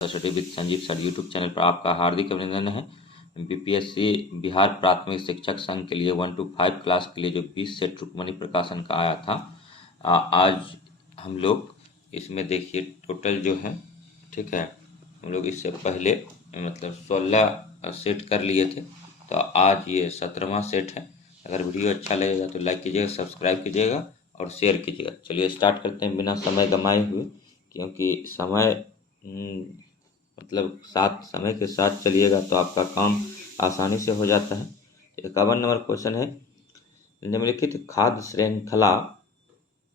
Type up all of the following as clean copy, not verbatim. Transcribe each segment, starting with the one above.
Study with Sanjeev sir YouTube channel पर आपका हार्दिक अभिनंदन है। बीपीएससी बिहार प्राथमिक शिक्षक संघ के लिए 1 to 5 क्लास के लिए जो 20 सेट रुक्मणी प्रकाशन का आया था, आज हम लोग इसमें देखिए टोटल जो है, ठीक है, हम लोग इससे पहले मतलब 16 सेट कर लिए थे, तो आज ये 17वां सेट है। अगर वीडियो अच्छा लगेगा तो लाइक कीजिएगा, सब्सक्राइब कीजिएगा और शेयर कीजिएगा। चलिए स्टार्ट करते हैं बिना समय गंवाए हुए, क्योंकि समय मतलब साथ समय के साथ चलिएगा तो आपका काम आसानी से हो जाता है। 51 नंबर क्वेश्चन है, निम्नलिखित खाद्य श्रृंखला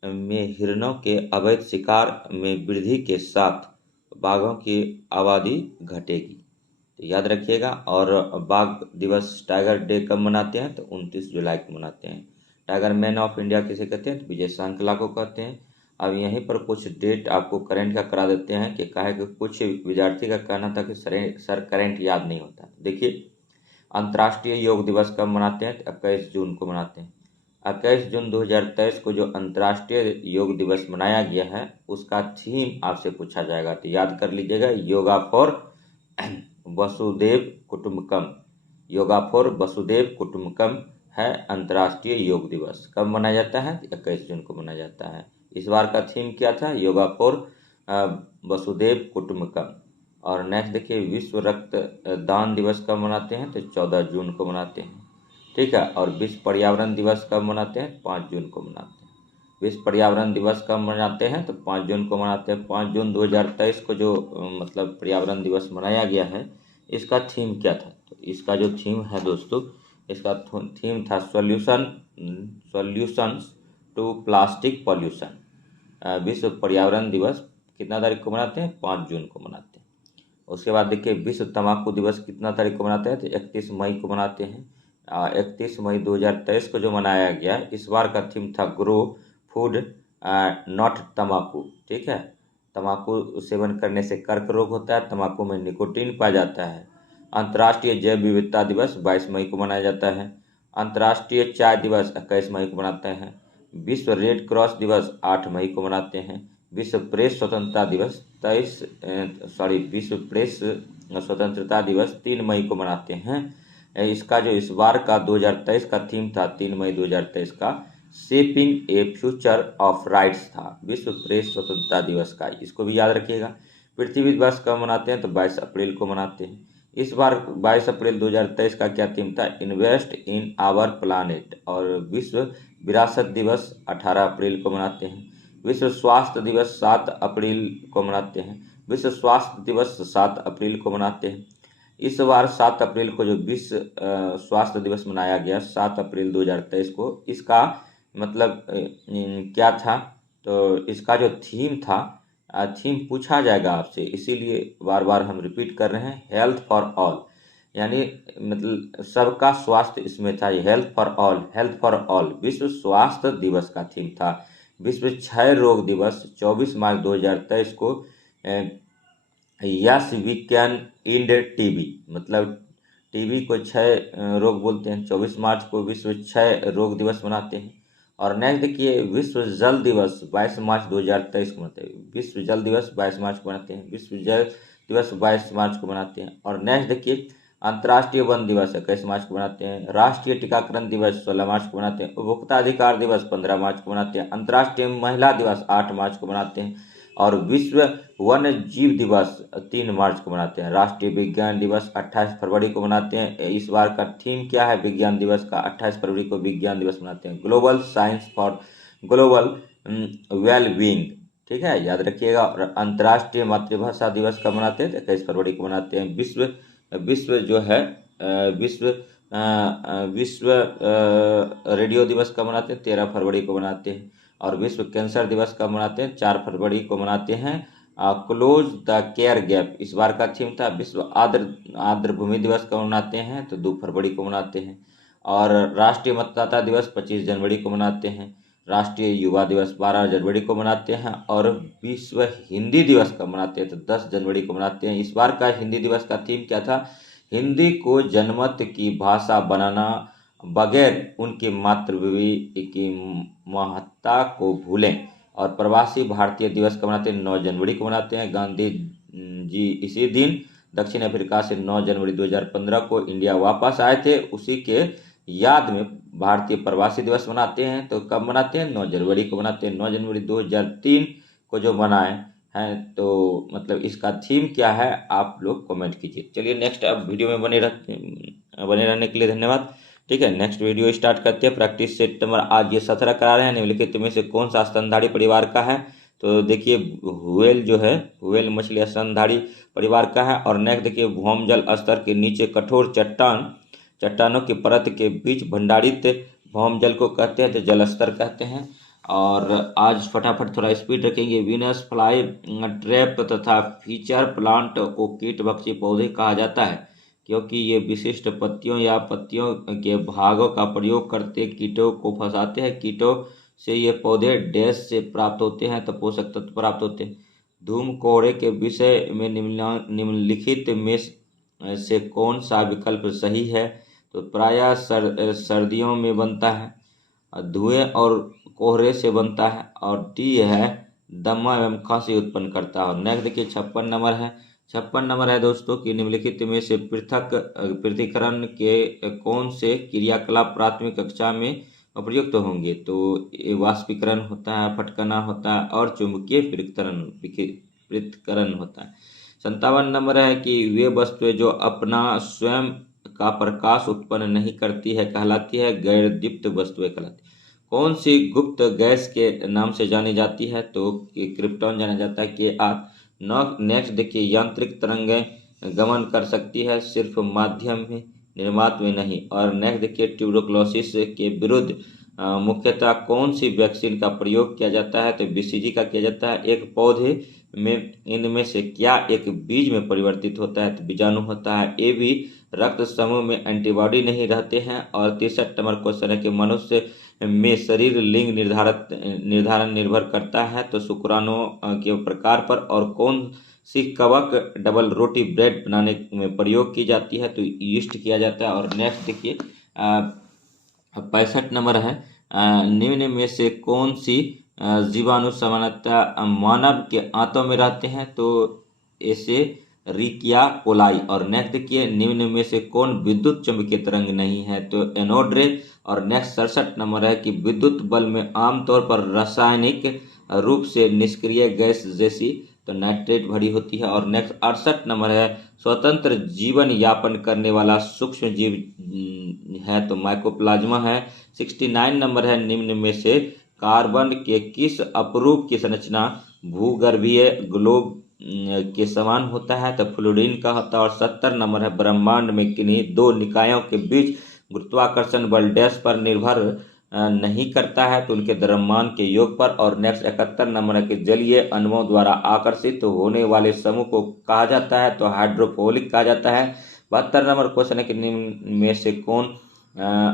में हिरणों के अवैध शिकार में वृद्धि के साथ बाघों की आबादी घटेगी। तो याद रखिएगा। और बाघ दिवस टाइगर डे कब मनाते हैं? तो 29 जुलाई को मनाते हैं। टाइगर मैन ऑफ इंडिया किसे कहते हैं? तो विजय सांकला को कहते हैं। अब यहीं पर कुछ डेट आपको करंट का करा देते हैं कि काहे कि कुछ विद्यार्थी का कहना था कि सर करंट याद नहीं होता। देखिए, अंतर्राष्ट्रीय योग दिवस कब मनाते हैं? तो 21 जून को मनाते हैं। 21 जून 2023 को जो अंतर्राष्ट्रीय योग दिवस मनाया गया है, उसका थीम आपसे पूछा जाएगा, तो याद कर लीजिएगा, योगा फॉर वसुदेव कुटुंबकम। योगा फॉर वसुदेव कुटुंबकम है अंतर्राष्ट्रीय योग दिवस। कब मनाया जाता है? 21 जून को मनाया जाता है। इस बार का थीम क्या था? योगा फॉर वसुदेव कुटुंबकम। और नेक्स्ट देखिए, विश्व रक्तदान दिवस कब मनाते हैं? तो 14 जून को मनाते हैं, ठीक है। और विश्व पर्यावरण दिवस कब मनाते हैं? 5 जून को मनाते हैं। विश्व पर्यावरण दिवस कब मनाते हैं? तो 5 जून को मनाते हैं। 5 जून 2023 को जो मतलब पर्यावरण दिवस मनाया गया है, इसका थीम क्या था? तो इसका जो थीम है दोस्तों, इसका थीम था सॉल्यूशंस टू प्लास्टिक पॉल्यूशन। विश्व पर्यावरण दिवस कितना तारीख को मनाते हैं? 5 जून को मनाते हैं। उसके बाद देखिए, विश्व तंबाकू दिवस कितना तारीख को मनाते हैं? तो 31 मई को मनाते हैं। 31 मई 2023 को जो मनाया गया, इस बार का थीम था ग्रो फूड नॉट तंबाकू, ठीक है। तंबाकू सेवन करने से कर्क रोग होता है, तंबाकू में निकोटीन पाया जाता है। अंतर्राष्ट्रीय जैव विविधता दिवस 22 मई को मनाया जाता है। अंतर्राष्ट्रीय चाय दिवस 21 मई को मनाते हैं। विश्व रेड क्रॉस दिवस 8 मई को मनाते हैं। विश्व प्रेस स्वतंत्रता दिवस विश्व प्रेस स्वतंत्रता दिवस 3 मई को मनाते हैं। इसका जो इस बार का 2023 का थीम था, 3 मई 2023 का, shaping A future of rights था, विश्व प्रेस स्वतंत्रता दिवस का। इसको भी याद रखिएगा। पृथ्वी दिवस कब मनाते हैं? तो 22 अप्रैल को मनाते हैं। इस बार 22 अप्रैल 2023 का क्या थीम था? Invest in our planet. और विश्व विरासत दिवस 18 अप्रैल को मनाते हैं। विश्व स्वास्थ्य दिवस 7 अप्रैल को मनाते हैं। विश्व स्वास्थ्य दिवस 7 अप्रैल को मनाते हैं। इस बार 7 अप्रैल को जो विश्व स्वास्थ्य दिवस मनाया गया 7 अप्रैल 2023 को, इसका मतलब क्या था? तो इसका जो थीम था, थीम पूछा जाएगा आपसे, इसीलिए बार बार हम रिपीट कर रहे हैं। हेल्थ फॉर ऑल, यानी मतलब सबका स्वास्थ्य इसमें था। Health for all, health for all विश्व स्वास्थ्य दिवस का थीम था। विश्व क्षय रोग दिवस 24 मार्च 2023 को, yes we can end TB, मतलब टीबी को क्षय रोग बोलते हैं। 24 मार्च को विश्व क्षय रोग दिवस मनाते हैं। और नेक्स्ट देखिए, विश्व जल दिवस 22 मार्च 2023 को मनाते हैं। विश्व जल दिवस 22 मार्च को मनाते हैं। विश्व जल दिवस 22 मार्च को मनाते हैं। और नेक्स्ट देखिए, अंतर्राष्ट्रीय वन दिवस 21 मार्च को मनाते हैं। राष्ट्रीय टीकाकरण दिवस 16 मार्च को मनाते हैं। उपभोक्ता अधिकार दिवस 15 मार्च को मनाते हैं। अंतर्राष्ट्रीय महिला दिवस 8 मार्च को मनाते हैं। और विश्व वन्य जीव दिवस 3 मार्च को मनाते हैं। राष्ट्रीय विज्ञान दिवस 28 फरवरी को मनाते हैं। इस बार का थीम क्या है विज्ञान दिवस का? 28 फरवरी को विज्ञान दिवस मनाते हैं। Global science for global well being, ठीक है, याद रखिएगा। और अंतर्राष्ट्रीय मातृभाषा दिवस कब मनाते हैं? 21 फरवरी को मनाते हैं। विश्व जो है विश्व रेडियो दिवस कब मनाते हैं? 13 फरवरी को मनाते हैं। और विश्व कैंसर दिवस कब मनाते हैं? 4 फरवरी को मनाते हैं। क्लोज द केयर गैप इस बार का थीम था। विश्व आर्द्र भूमि दिवस कब मनाते हैं? तो 2 फरवरी को मनाते हैं। और राष्ट्रीय मतदाता दिवस 25 जनवरी को मनाते हैं। राष्ट्रीय युवा दिवस 12 जनवरी को मनाते हैं। और विश्व हिंदी दिवस कब मनाते हैं? तो 10 जनवरी को मनाते हैं। इस बार का हिंदी दिवस का थीम क्या था? हिंदी को जनमत की भाषा बनाना, बगैर उनकी मातृभूमि की महत्ता को भूलें। और प्रवासी भारतीय दिवस कब मनाते हैं? 9 जनवरी को मनाते हैं। गांधी जी इसी दिन दक्षिण अफ्रीका से 9 जनवरी 2015 को इंडिया वापस आए थे। उसी के याद में भारतीय प्रवासी दिवस मनाते हैं। तो कब मनाते हैं? 9 जनवरी को मनाते हैं। 9 जनवरी 2003 को जो मनाए हैं, तो मतलब इसका थीम क्या है आप लोग कमेंट कीजिए। चलिए नेक्स्ट, अब वीडियो में बने रहने के लिए धन्यवाद। ठीक है, नेक्स्ट वीडियो स्टार्ट करते हैं। प्रैक्टिस सेट नंबर आज ये 17 करा रहे हैं। निम्नलिखित में से कौन सा स्तनधारी परिवार का है? तो देखिए व्हेल जो है, व्हेल मछली स्तनधारी परिवार का है। और नेक्स्ट देखिए, भौमजल स्तर के नीचे कठोर चट्टानों की परत के बीच भंडारित भौमजल को कहते हैं, तो जल स्तर कहते हैं। और आज फटाफट थोड़ा स्पीड रखेंगे। वीनस फ्लाई ट्रैप तथा फीचर प्लांट को कीट भक्षी पौधे कहा जाता है, क्योंकि ये विशिष्ट पत्तियों या पत्तियों के भागों का प्रयोग करते कीटों को फंसाते हैं। कीटों से ये पौधे डैश से प्राप्त होते हैं, तो पोषक तत्व प्राप्त होते हैं। धूम कोहरे के विषय में निम्नलिखित में से कौन सा विकल्प सही है? तो प्रायः सर्दियों में बनता है, धुएं और कोहरे से बनता है, और डी है दमा एवं खांसी उत्पन्न करता है। नेक्स्ट देखिए 56 नंबर है दोस्तों कि निम्नलिखित में से पृथक्करण के कौन से क्रियाकलाप प्राथमिक कक्षा में प्रयुक्त होंगे? तो ये वाष्पीकरण होता है, फटकना होता है, और चुंबकीय पृथक्करण होता है। 57 नंबर है कि वे वस्तुएं जो अपना स्वयं का प्रकाश उत्पन्न नहीं करती है कहलाती है गैर दीप्त वस्तुएं कहलाती है। कौन सी गुप्त गैस के नाम से जानी जाती है? तो क्रिप्टॉन जाना जाता है, नेक्स्ट देखिए, यांत्रिक तरंगें गमन कर सकती है सिर्फ माध्यम में, निर्मात में नहीं। और नेक्स्ट देखिए, ट्यूबरकुलोसिस के विरुद्ध मुख्यतः कौन सी वैक्सीन का प्रयोग किया जाता है? तो BCG का किया जाता है। एक पौधे में इनमें से क्या एक बीज में परिवर्तित होता है? तो बीजाणु होता है। AB रक्त समूह में एंटीबॉडी नहीं रहते हैं। और 63 नंबर क्वेश्चन है कि मनुष्य में शरीर लिंग निर्धारण निर्भर करता है, तो शुक्राणुओं के प्रकार पर। और कौन सी कवक डबल रोटी ब्रेड बनाने में प्रयोग की जाती है? तो यीस्ट किया जाता है। और नेक्स्ट देखिए 65 नंबर है, निम्न में से कौन सी जीवाणु सामान्यतः मानव के आंतों में रहते हैं? तो ऐसे रिकिया कोलाई। और नेक्स्ट देखिए, निम्न में से कौन विद्युत चुंबकीय तरंग नहीं है? तो एनोड रे। और नेक्स्ट 67 नंबर है कि विद्युत बल्ब में आमतौर पर रासायनिक रूप से निष्क्रिय गैस जैसी तो नाइट्रेट भरी होती है। और नेक्स्ट 68 नंबर है, स्वतंत्र जीवन यापन करने वाला सूक्ष्म जीव है, तो माइकोप्लाज्मा है। 69 नंबर है, निम्न में से कार्बन के किस अपरूप की संरचना भूगर्भीय ग्लोब के समान होता है? तो फ्लोरीन का होता है। और 70 नंबर है, ब्रह्मांड में किन्हीं दो निकायों के बीच गुरुत्वाकर्षण बल डैश पर निर्भर नहीं करता है, तो उनके द्रव्यमान के योग पर। और नेक्स्ट 71 नंबर है कि जलीय अणुओं द्वारा आकर्षित होने वाले समूह को कहा जाता है? तो हाइड्रोफोबिक कहा जाता है। 72 नंबर क्वेश्चन है कि निम्न में से कौन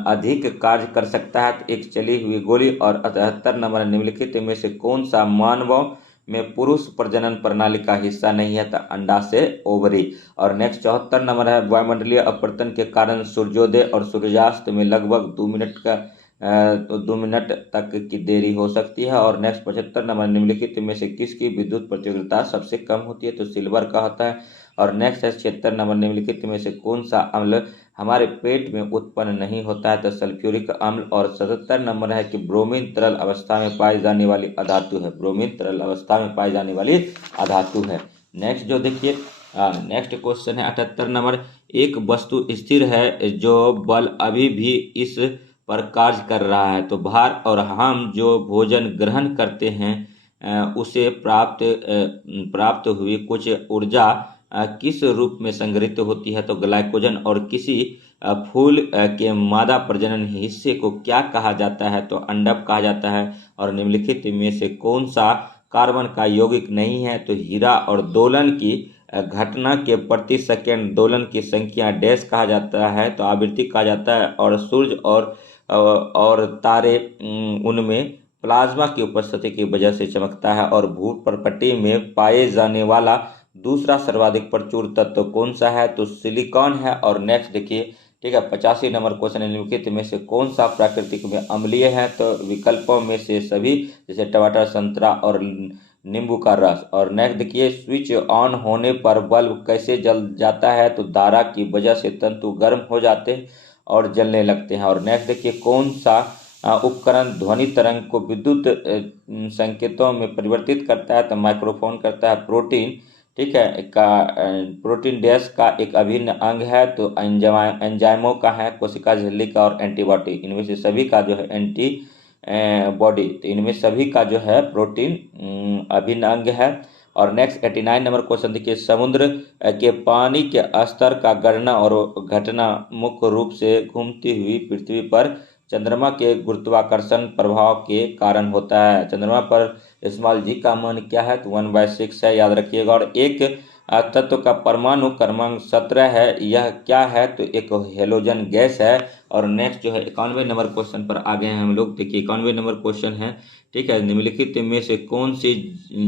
अधिक कार्य कर सकता है? तो एक चली हुई गोली। और 73 नंबर निम्नलिखित में से कौन सा मानवों में पुरुष प्रजनन प्रणाली का हिस्सा नहीं है? तो अंडाशय ओवरी। और नेक्स्ट 74 नंबर है, वायुमंडलीय अपवर्तन के कारण सूर्योदय और सूर्यास्त में लगभग 2 मिनट तक की देरी हो सकती है। और नेक्स्ट 75 नंबर, निम्नलिखित में से किसकी विद्युत प्रतियोगिता सबसे कम होती है? तो सिल्वर का होता है। और नेक्स्ट है 76 नंबर, निम्नलिखित में से कौन सा अम्ल हमारे पेट में उत्पन्न नहीं होता है? तो सल्फ्यूरिक अम्ल। और 77 नंबर है कि ब्रोमीन तरल अवस्था में पाई जाने वाली अधातु है। ब्रोमीन तरल अवस्था में पाई जाने वाली अधातु है। नेक्स्ट जो देखिए नेक्स्ट क्वेश्चन है 78 नंबर, एक वस्तु स्थिर है जो बल अभी भी इस पर कार्य कर रहा है, तो भार और हम जो भोजन ग्रहण करते हैं उसे प्राप्त हुई कुछ ऊर्जा किस रूप में संग्रहित होती है? तो ग्लाइकोजन। और किसी फूल के मादा प्रजनन हिस्से को क्या कहा जाता है? तो अंडक कहा जाता है। और निम्नलिखित में से कौन सा कार्बन का यौगिक नहीं है? तो हीरा। और दोलन की घटना के प्रति सेकेंड दोलन की संख्या डैश कहा जाता है? तो आवृत्ति कहा जाता है। और सूर्य और तारे उनमें प्लाज्मा की उपस्थिति की वजह से चमकता है। और भूपर्कटी में पाए जाने वाला दूसरा सर्वाधिक प्रचुर तत्व कौन सा है? तो सिलिकॉन है। और नेक्स्ट देखिए, ठीक है, 85 नंबर क्वेश्चन है, निम्नलिखित में से कौन सा प्राकृतिक में अम्लीय है? तो विकल्पों में से सभी, जैसे टमाटर, संतरा और नींबू का रस। और नेक्स्ट देखिए, स्विच ऑन होने पर बल्ब कैसे जल जाता है? तो धारा की वजह से तंतु गर्म हो जाते हैं और जलने लगते हैं। और नेक्स्ट देखिए, कौन सा उपकरण ध्वनि तरंग को विद्युत संकेतों में परिवर्तित करता है? तो माइक्रोफोन करता है। प्रोटीन, ठीक है, प्रोटीन डैश का एक अभिन्न अंग है। तो एंजाइमों का है, कोशिका झिल्ली का और एंटीबॉडी। इनमें से सभी का जो है एंटी बॉडी, तो इनमें सभी का जो है प्रोटीन अभिन्न अंग है। और नेक्स्ट 89 नंबर क्वेश्चन देखिए, समुद्र के पानी के स्तर का गणना और घटना मुख्य रूप से घूमती हुई पृथ्वी पर चंद्रमा के गुरुत्वाकर्षण प्रभाव के कारण होता है। चंद्रमा पर स्मॉल जी का मान क्या है? तो 1/6 है, याद रखिएगा। और एक तत्व का परमाणु क्रमांक 17 है, यह क्या है? तो एक हेलोजन गैस है। और नेक्स्ट जो है 91 नंबर क्वेश्चन पर आ गए हैं हम लोग। देखिए 91 नंबर क्वेश्चन है, ठीक है, निम्नलिखित में से कौन सी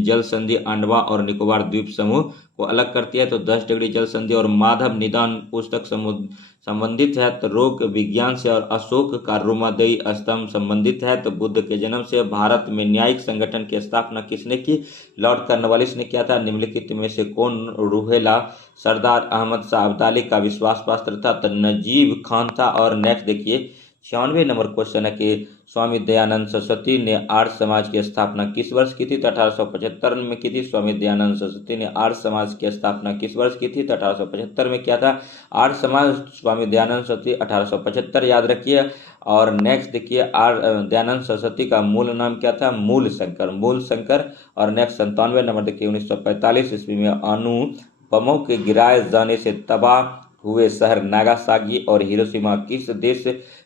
जल संधि अंडमान और निकोबार द्वीप समूह को अलग करती है? तो 10 डिग्री जल संधि और माधव निदान पुस्तक संबंधित है। तो रोग विज्ञान से। और अशोक का रोमादेयी स्तंभ संबंधित है। तो बुद्ध के जन्म से। भारत में न्यायिक संगठन की स्थापना किसने की? लॉर्ड कॉर्नवालिस ने किया था। निम्नलिखित में से कौन रूहेला सरदार अहमद शाह अब्दाली का विश्वास पात्र था? तो नजीब खान था। और नेक्स्ट देखिए 96 नंबर क्वेश्चन है कि स्वामी दयानंद सरस्वती ने आर्य समाज की स्थापना किस वर्ष की थी? तो 1875 में की थी। स्वामी दयानंद सरस्वती ने आर्य समाज की स्थापना किस वर्ष की थी? तो 1875 में किया था। आर्य समाज स्वामी दयानंद सरस्वती 1875, याद रखिए। और नेक्स्ट देखिए, दयानंद सरस्वती का मूल नाम क्या था? मूल शंकर, मूल शंकर। और नेक्स्ट 97 नंबर देखिए, 1945 ईस्वी में अणु बमों के गिराए जाने से तबाह हुए शहर नागासाकी और हिरोशिमा किस देश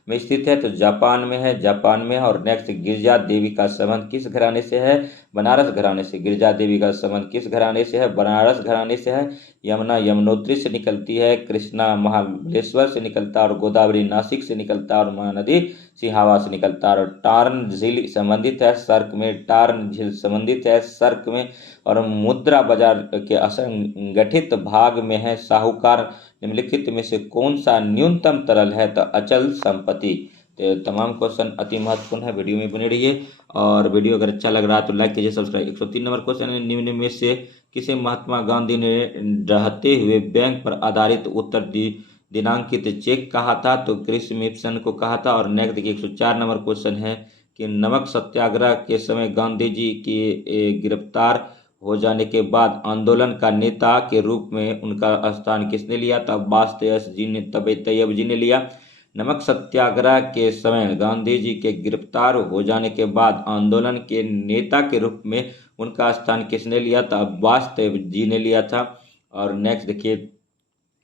में स्थित है? तो जापान में है, जापान में। और नेक्स्ट, गिरजा देवी का संबंध किस घराने से है? बनारस घराने से। गिरजा देवी का संबंध किस घराने से है? बनारस घराने से है। यमुना यमुनोत्री से निकलती है। कृष्णा महाबलेश्वर से निकलता है। और गोदावरी नासिक से निकलता है। और महानदी सिंहावा से निकलता है। और टार्न झील संबंधित है सर्क में, टार्न झील संबंधित है सर्क में। और मुद्रा बाजार के असंगठित भाग में है साहूकार। निम्नलिखित में से कौन सा न्यूनतम तरल है? तो अचल संपत्ति। तो तमाम क्वेश्चन अति महत्वपूर्ण है, वीडियो में बने रहिए। और वीडियो अगर अच्छा लग रहा है तो लाइक कीजिए, सब्सक्राइब। 103 नंबर क्वेश्चन है, निम्न में से किसे महात्मा गांधी ने रहते हुए बैंक पर आधारित उत्तर दिनांकित चेक कहा था? तो कृषि मिशन को कहा था। और नेक्स्ट देखिए 104 नंबर क्वेश्चन है कि नमक सत्याग्रह के समय गांधी जी के गिरफ्तार हो जाने के बाद आंदोलन का नेता के रूप में उनका स्थान किसने लिया? तो अब्बास तैयब जी ने लिया। नमक सत्याग्रह के समय गांधी जी के गिरफ्तार हो जाने के बाद आंदोलन के नेता के रूप में उनका स्थान किसने लिया? तो अब्बास तैयब जी ने लिया था। और नेक्स्ट देखिए,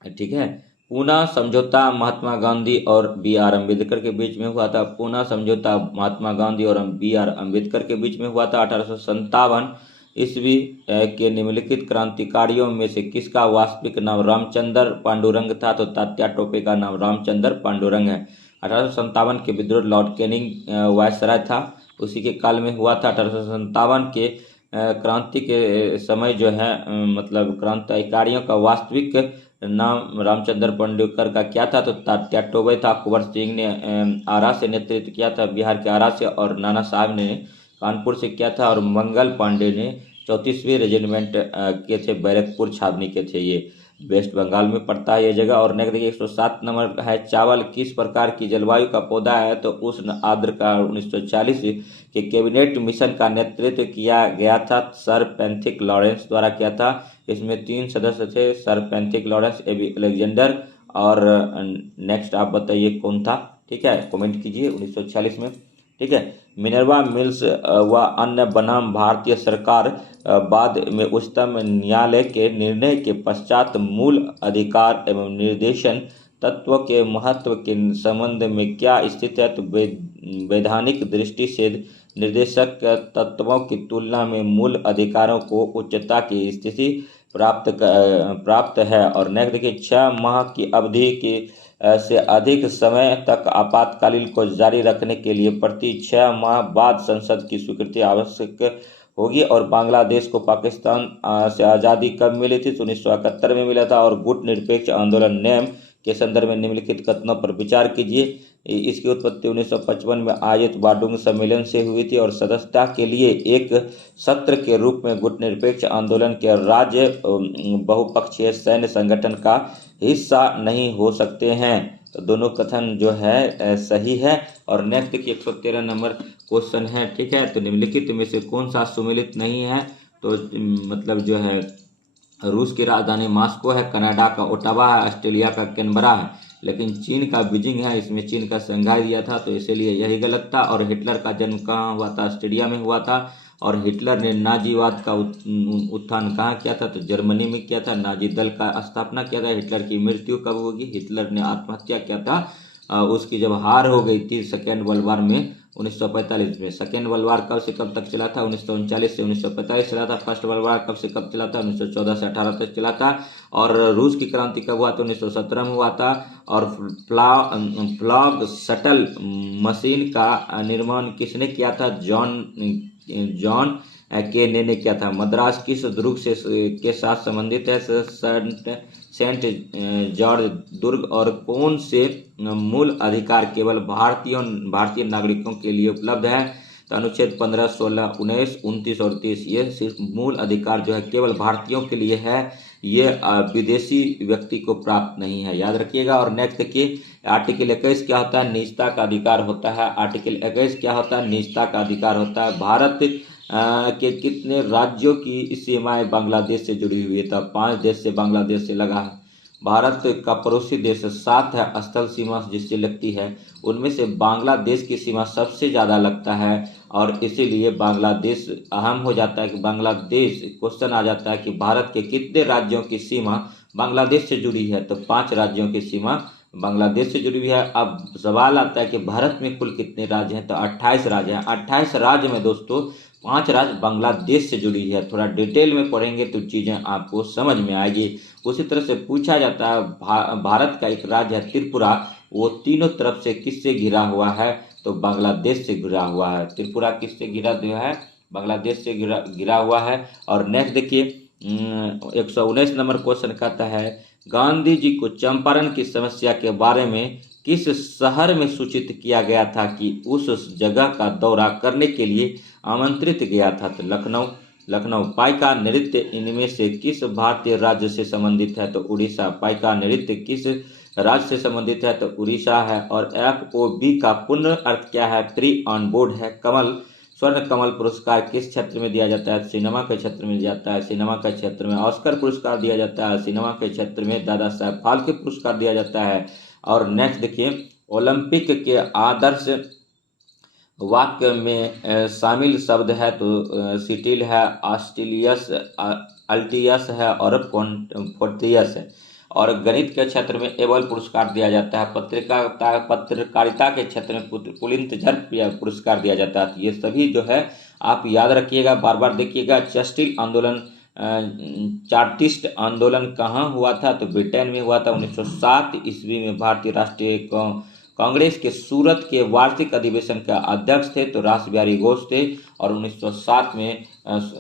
ठीक है, पूना समझौता महात्मा गांधी और बी आर अम्बेडकर के बीच में हुआ था। पूना समझौता महात्मा गांधी और बी आर अम्बेडकर के बीच में हुआ था 1857 ईस्वी के। निम्नलिखित क्रांतिकारियों में से किसका वास्तविक नाम रामचंद्र पांडुरंग था? तो तात्या टोपे का नाम रामचंद्र पांडुरंग है। 1857 के विद्रोह लॉर्ड कैनिंग वायसराय था, उसी के काल में हुआ था। 1857 के क्रांति के समय जो है मतलब क्रांतिकारियों का वास्तविक नाम रामचंद्र पांडुरंग का क्या था? तो तात्या टोपे था। कुंवर सिंह ने आरा से नेतृत्व किया था, बिहार के आरा से। और नाना साहब ने कानपुर से किया था। और मंगल पांडे ने 34वीं रेजिमेंट के थे, बैरकपुर छावनी के थे। ये वेस्ट बंगाल में पड़ता है ये जगह। और नेक्स्ट देखिए 107 नंबर है, चावल किस प्रकार की जलवायु का पौधा है? तो उष्ण आर्द्र का। 1940 के कैबिनेट मिशन का नेतृत्व किया गया था सर पैंथिक लॉरेंस द्वारा किया था। इसमें 3 सदस्य थे, sir Pethick Lawrence, A B Alexander. और नेक्स्ट आप बताइए कौन था, ठीक है, कमेंट कीजिए। 1946 में, ठीक है। मिनर्वा मिल्स व अन्य बनाम भारतीय सरकार बाद में उच्चतम न्यायालय के निर्णय के पश्चात मूल अधिकार एवं निर्देशन तत्व के महत्व के संबंध में क्या स्थित है? तो वैधानिक दृष्टि से निर्देशक तत्वों की तुलना में मूल अधिकारों को उच्चता की स्थिति प्राप्त है। और नेक्स्ट देखिए 6 माह की अवधि की से अधिक समय तक आपातकालीन को जारी रखने के लिए प्रति 6 माह बाद संसद की स्वीकृति आवश्यक होगी। और बांग्लादेश को पाकिस्तान से आज़ादी कब मिली थी? तो 1971 में मिला था। और गुट निरपेक्ष आंदोलन नेम के संदर्भ में निम्नलिखित कथनों पर विचार कीजिए। इसकी उत्पत्ति 1955 में आयोजित बाडुंग सम्मेलन से हुई थी और सदस्यता के लिए एक सत्र के रूप में गुटनिरपेक्ष आंदोलन के राज्य बहुपक्षीय सैन्य संगठन का हिस्सा नहीं हो सकते हैं। तो दोनों कथन जो है सही है। और नेक्स्ट की 113 नंबर क्वेश्चन है, ठीक है। तो निम्नलिखित में से कौन सा सुमेलित नहीं है? तो मतलब जो है रूस की राजधानी मॉस्को है, कनाडा का ओटावा है, ऑस्ट्रेलिया का कैनबरा है, लेकिन चीन का बीजिंग है। इसमें चीन का संघाई दिया था, तो इसीलिए यही गलत था। और हिटलर का जन्म कहाँ हुआ था? ऑस्ट्रिया में हुआ था। और हिटलर ने नाजीवाद का उत्थान कहाँ किया था? तो जर्मनी में किया था। नाजी दल का स्थापना किया था। हिटलर की मृत्यु कब होगी? हिटलर ने आत्महत्या किया था उसकी जब हार हो गई थी सेकेंड वर्ल्ड वार में 1945 में। सेकेंड वर्ल्ड वार कब से कब तक चला था? 1939 से 1945 चला था। फर्स्ट वर्ल्ड वार कब से कब चला था? 1914 से 18 तक चला था। और रूस की क्रांति कब हुआ था? 1917 में हुआ था। और फ्लॉग शटल मशीन का निर्माण किसने किया था? जॉन के ने किया था। मद्रास किस दुर्ग से के साथ संबंधित है? सेंट जॉर्ज दुर्ग। और कौन से मूल अधिकार केवल भारतीय नागरिकों के लिए उपलब्ध है? तो अनुच्छेद 15, 16, 19, 29 और 30। ये सिर्फ मूल अधिकार जो है केवल भारतीयों के लिए है, ये विदेशी व्यक्ति को प्राप्त नहीं है, याद रखिएगा। और नेक्स्ट देखिए, आर्टिकल 21 क्या होता है? निजता का अधिकार होता है। आर्टिकल 21 क्या होता है? निजता का अधिकार होता है। भारत के कितने राज्यों की सीमाएं बांग्लादेश से जुड़ी हुई है? तो 5 देश से बांग्लादेश से लगा है। भारत का पड़ोसी देश 7 है स्थल सीमा जिससे लगती है, उनमें से बांग्लादेश की सीमा सबसे ज़्यादा लगता है। और इसीलिए बांग्लादेश अहम हो जाता है कि बांग्लादेश क्वेश्चन आ जाता है कि भारत के कितने राज्यों की सीमा बांग्लादेश से जुड़ी है? तो 5 राज्यों की सीमा बांग्लादेश से जुड़ी हुई है। अब सवाल आता है कि भारत में कुल कितने राज्य हैं? तो 28 राज्य हैं। 28 राज्य में दोस्तों 5 राज्य बांग्लादेश से जुड़ी है। थोड़ा डिटेल में पढ़ेंगे तो चीज़ें आपको समझ में आएगी। उसी तरह से पूछा जाता है भारत का एक राज्य है त्रिपुरा, वो तीनों तरफ से किससे घिरा हुआ है? तो बांग्लादेश से घिरा हुआ है। त्रिपुरा किससे घिरा हुआ है? बांग्लादेश से घिरा हुआ है। और नेक्स्ट देखिए 119 नंबर क्वेश्चन कहता है, गांधी जी को चंपारण की समस्या के बारे में किस शहर में सूचित किया गया था कि उस जगह का दौरा करने के लिए आमंत्रित गया था? तो लखनऊ। पाइका नृत्य इनमें से किस भारतीय राज्य से संबंधित है? तो उड़ीसा। पाइका नृत्य किस राज्य से संबंधित है? तो उड़ीसा है। और FOB का पूर्ण अर्थ क्या है? फ्री ऑन बोर्ड है। कमल स्वर्ण कमल पुरस्कार किस क्षेत्र में दिया जाता है? सिनेमा के क्षेत्र में दिया जाता है। सिनेमा के क्षेत्र में ऑस्कर पुरस्कार दिया जाता है। सिनेमा के क्षेत्र में दादा साहब फाल्के पुरस्कार दिया जाता है। और नेक्स्ट देखिए, ओलंपिक के आदर्श वाक्य में शामिल शब्द है तो सिटिल है, ऑस्ट्रेलियस, अल्टियस है और फोर्टियस है। और गणित के क्षेत्र में एबल पुरस्कार दिया जाता है। पत्रकारिता के क्षेत्र में पुलिंत्जर पुरस्कार दिया जाता है। ये सभी जो है आप याद रखिएगा, बार बार देखिएगा। चार्टिस्ट आंदोलन कहाँ हुआ था? तो ब्रिटेन में हुआ था। 1907 ईस्वी में भारतीय राष्ट्रीय कांग्रेस के सूरत के वार्षिक अधिवेशन का अध्यक्ष थे तो रास बिहारी घोष थे। और 1907 में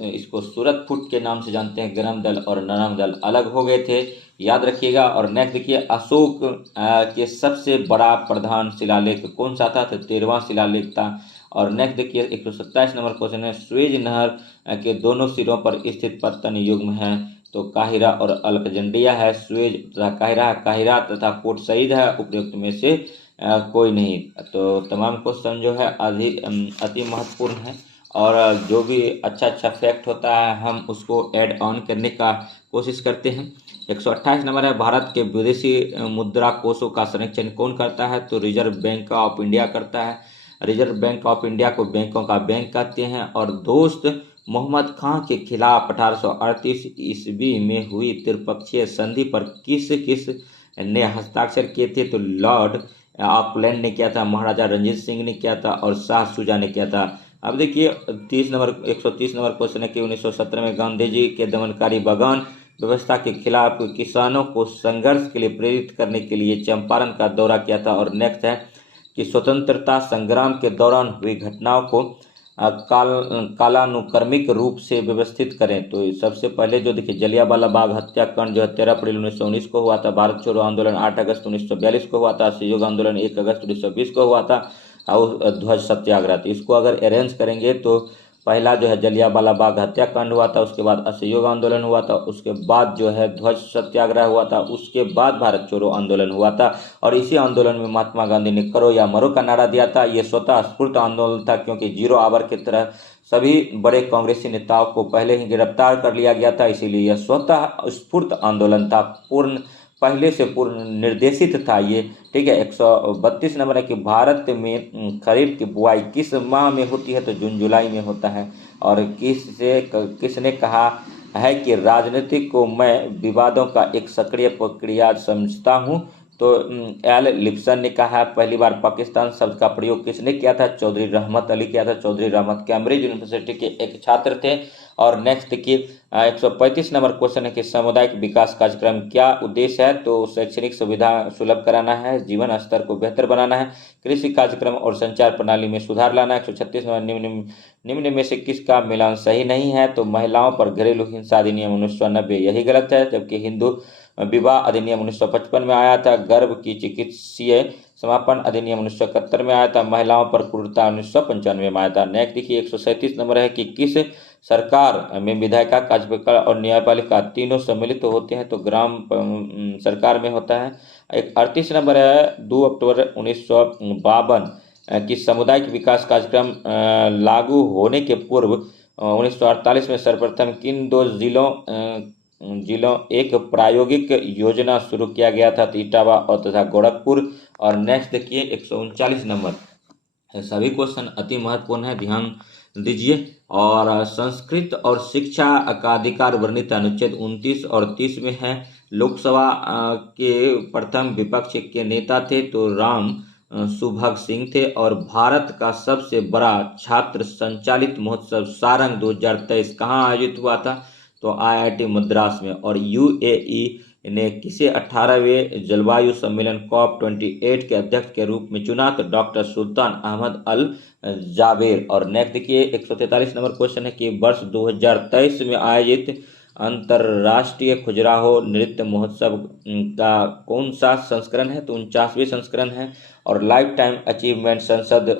इसको सूरत फुट के नाम से जानते हैं। गरम दल और नरम दल अलग हो गए थे, याद रखिएगा। और नेक्स्ट देखिए, अशोक के सबसे बड़ा प्रधान शिलालेख कौन सा था? तो 13वां शिलालेख था। और नेक्स्ट देखिए 127 नंबर क्वेश्चन है, स्वेज नहर के दोनों सिरों पर स्थित पत्तन युग्म है तो काहिरा और अलेक्जेंड्रिया है। स्वेज तथा काहिरा तथा पोर्ट सईद है। उपयुक्त में से कोई नहीं। तो तमाम क्वेश्चन जो है अति महत्वपूर्ण है और जो भी अच्छा फैक्ट होता है हम उसको ऐड ऑन करने का कोशिश करते हैं। 128 नंबर है, भारत के विदेशी मुद्रा कोषों का संरक्षण कौन करता है? तो रिजर्व बैंक ऑफ इंडिया करता है। रिजर्व बैंक ऑफ इंडिया को बैंकों का बैंक कहते हैं। और दोस्त मोहम्मद खां के खिलाफ 1838 ईस्वी में हुई त्रिपक्षीय संधि पर किस ने हस्ताक्षर किए थे? तो लॉर्ड ऑकलैंड ने किया था, महाराजा रंजीत सिंह ने किया था और शाह शुजा ने किया था। अब देखिए 130 नंबर क्वेश्चन है कि 1917 में गांधी जी के दमनकारी बागान व्यवस्था के खिलाफ किसानों को संघर्ष के लिए प्रेरित करने के लिए चंपारण का दौरा किया था। और नेक्स्ट है कि स्वतंत्रता संग्राम के दौरान हुई घटनाओं को कालानुक्रमिक रूप से व्यवस्थित करें। तो सबसे पहले जो देखिए जलियांवाला बाग हत्याकांड जो है 13 अप्रैल 1919 को हुआ था। भारत छोड़ो आंदोलन 8 अगस्त 1942 को हुआ था। असहयोग आंदोलन 1 अगस्त 1920 को हुआ था। और ध्वज सत्याग्रह, तो इसको अगर अरेंज करेंगे तो पहला जो है जलियांवाला बाग हत्याकांड हुआ था, उसके बाद असहयोग आंदोलन हुआ था, उसके बाद जो है ध्वज सत्याग्रह हुआ था, उसके बाद भारत छोड़ो आंदोलन हुआ था। और इसी आंदोलन में महात्मा गांधी ने करो या मरो का नारा दिया था। ये स्वतः स्फूर्त आंदोलन था, क्योंकि जीरो आवर की तरह सभी बड़े कांग्रेसी नेताओं को पहले ही गिरफ्तार कर लिया गया था, इसीलिए यह स्वतः स्फूर्त आंदोलन था, पहले से पूर्ण निर्देशित था ये। ठीक है। 132 नंबर है कि भारत में खरीफ की बुआई किस माह में होती है? तो जून जुलाई में होता है। और किसने कहा है कि राजनीति को मैं विवादों का एक सक्रिय प्रक्रिया समझता हूँ? तो एल लिप्सन ने कहा। पहली बार पाकिस्तान शब्द का प्रयोग किसने किया था? चौधरी रहमत अली किया था। चौधरी रहमत कैम्ब्रिज यूनिवर्सिटी के एक छात्र थे। और नेक्स्ट देखिए 135 नंबर क्वेश्चन है कि सामुदायिक विकास कार्यक्रम क्या उद्देश्य है? तो शैक्षणिक सुविधा सुलभ कराना है, जीवन स्तर को बेहतर बनाना है, कृषि कार्यक्रम और संचार प्रणाली में सुधार लाना है। 136 नंबर निम्न में से किसका मिलान सही नहीं है? तो महिलाओं पर घरेलू हिंसा अधिनियम 1990 यही गलत है, जबकि हिंदू विवाह अधिनियम 1955 में आया था। गर्भ की चिकित्सीय समापन अधिनियम 1971 में आया था। महिलाओं पर क्रूरता 1995 में आया था। नेक्स्ट देखिए 137 नंबर है कि किस सरकार में विधायिका, कार्यपालिका और न्यायपालिका तीनों सम्मिलित होते हैं? तो ग्राम सरकार में होता है। एक 38 नंबर है 2 अक्टूबर 1952 कि सामुदायिक विकास कार्यक्रम लागू होने के पूर्व 1948 में सर्वप्रथम किन दो जिलों एक प्रायोगिक योजना शुरू किया गया था? तो इटावा और तथा गोरखपुर। और नेक्स्ट देखिए 139 नंबर। सभी क्वेश्चन अति महत्वपूर्ण है, ध्यान दीजिए। और संस्कृत और शिक्षा का अधिकार वर्णित अनुच्छेद 29 और 30 में है। लोकसभा के प्रथम विपक्ष के नेता थे तो राम सुभग सिंह थे। और भारत का सबसे बड़ा छात्र संचालित महोत्सव सारंग 2023 कहाँ आयोजित हुआ था? तो IIT मद्रास में। और UAE ने किसे 18वें जलवायु सम्मेलन COP28 के अध्यक्ष के रूप में चुना? तो डॉक्टर सुल्तान अहमद अल जाबेर। और नेक्स्ट देखिए 143 नंबर क्वेश्चन है कि वर्ष 2023 में आयोजित अंतर्राष्ट्रीय खजुराहो नृत्य महोत्सव का कौन सा संस्करण है? तो 49वें संस्करण है। और लाइफ टाइम अचीवमेंट संसद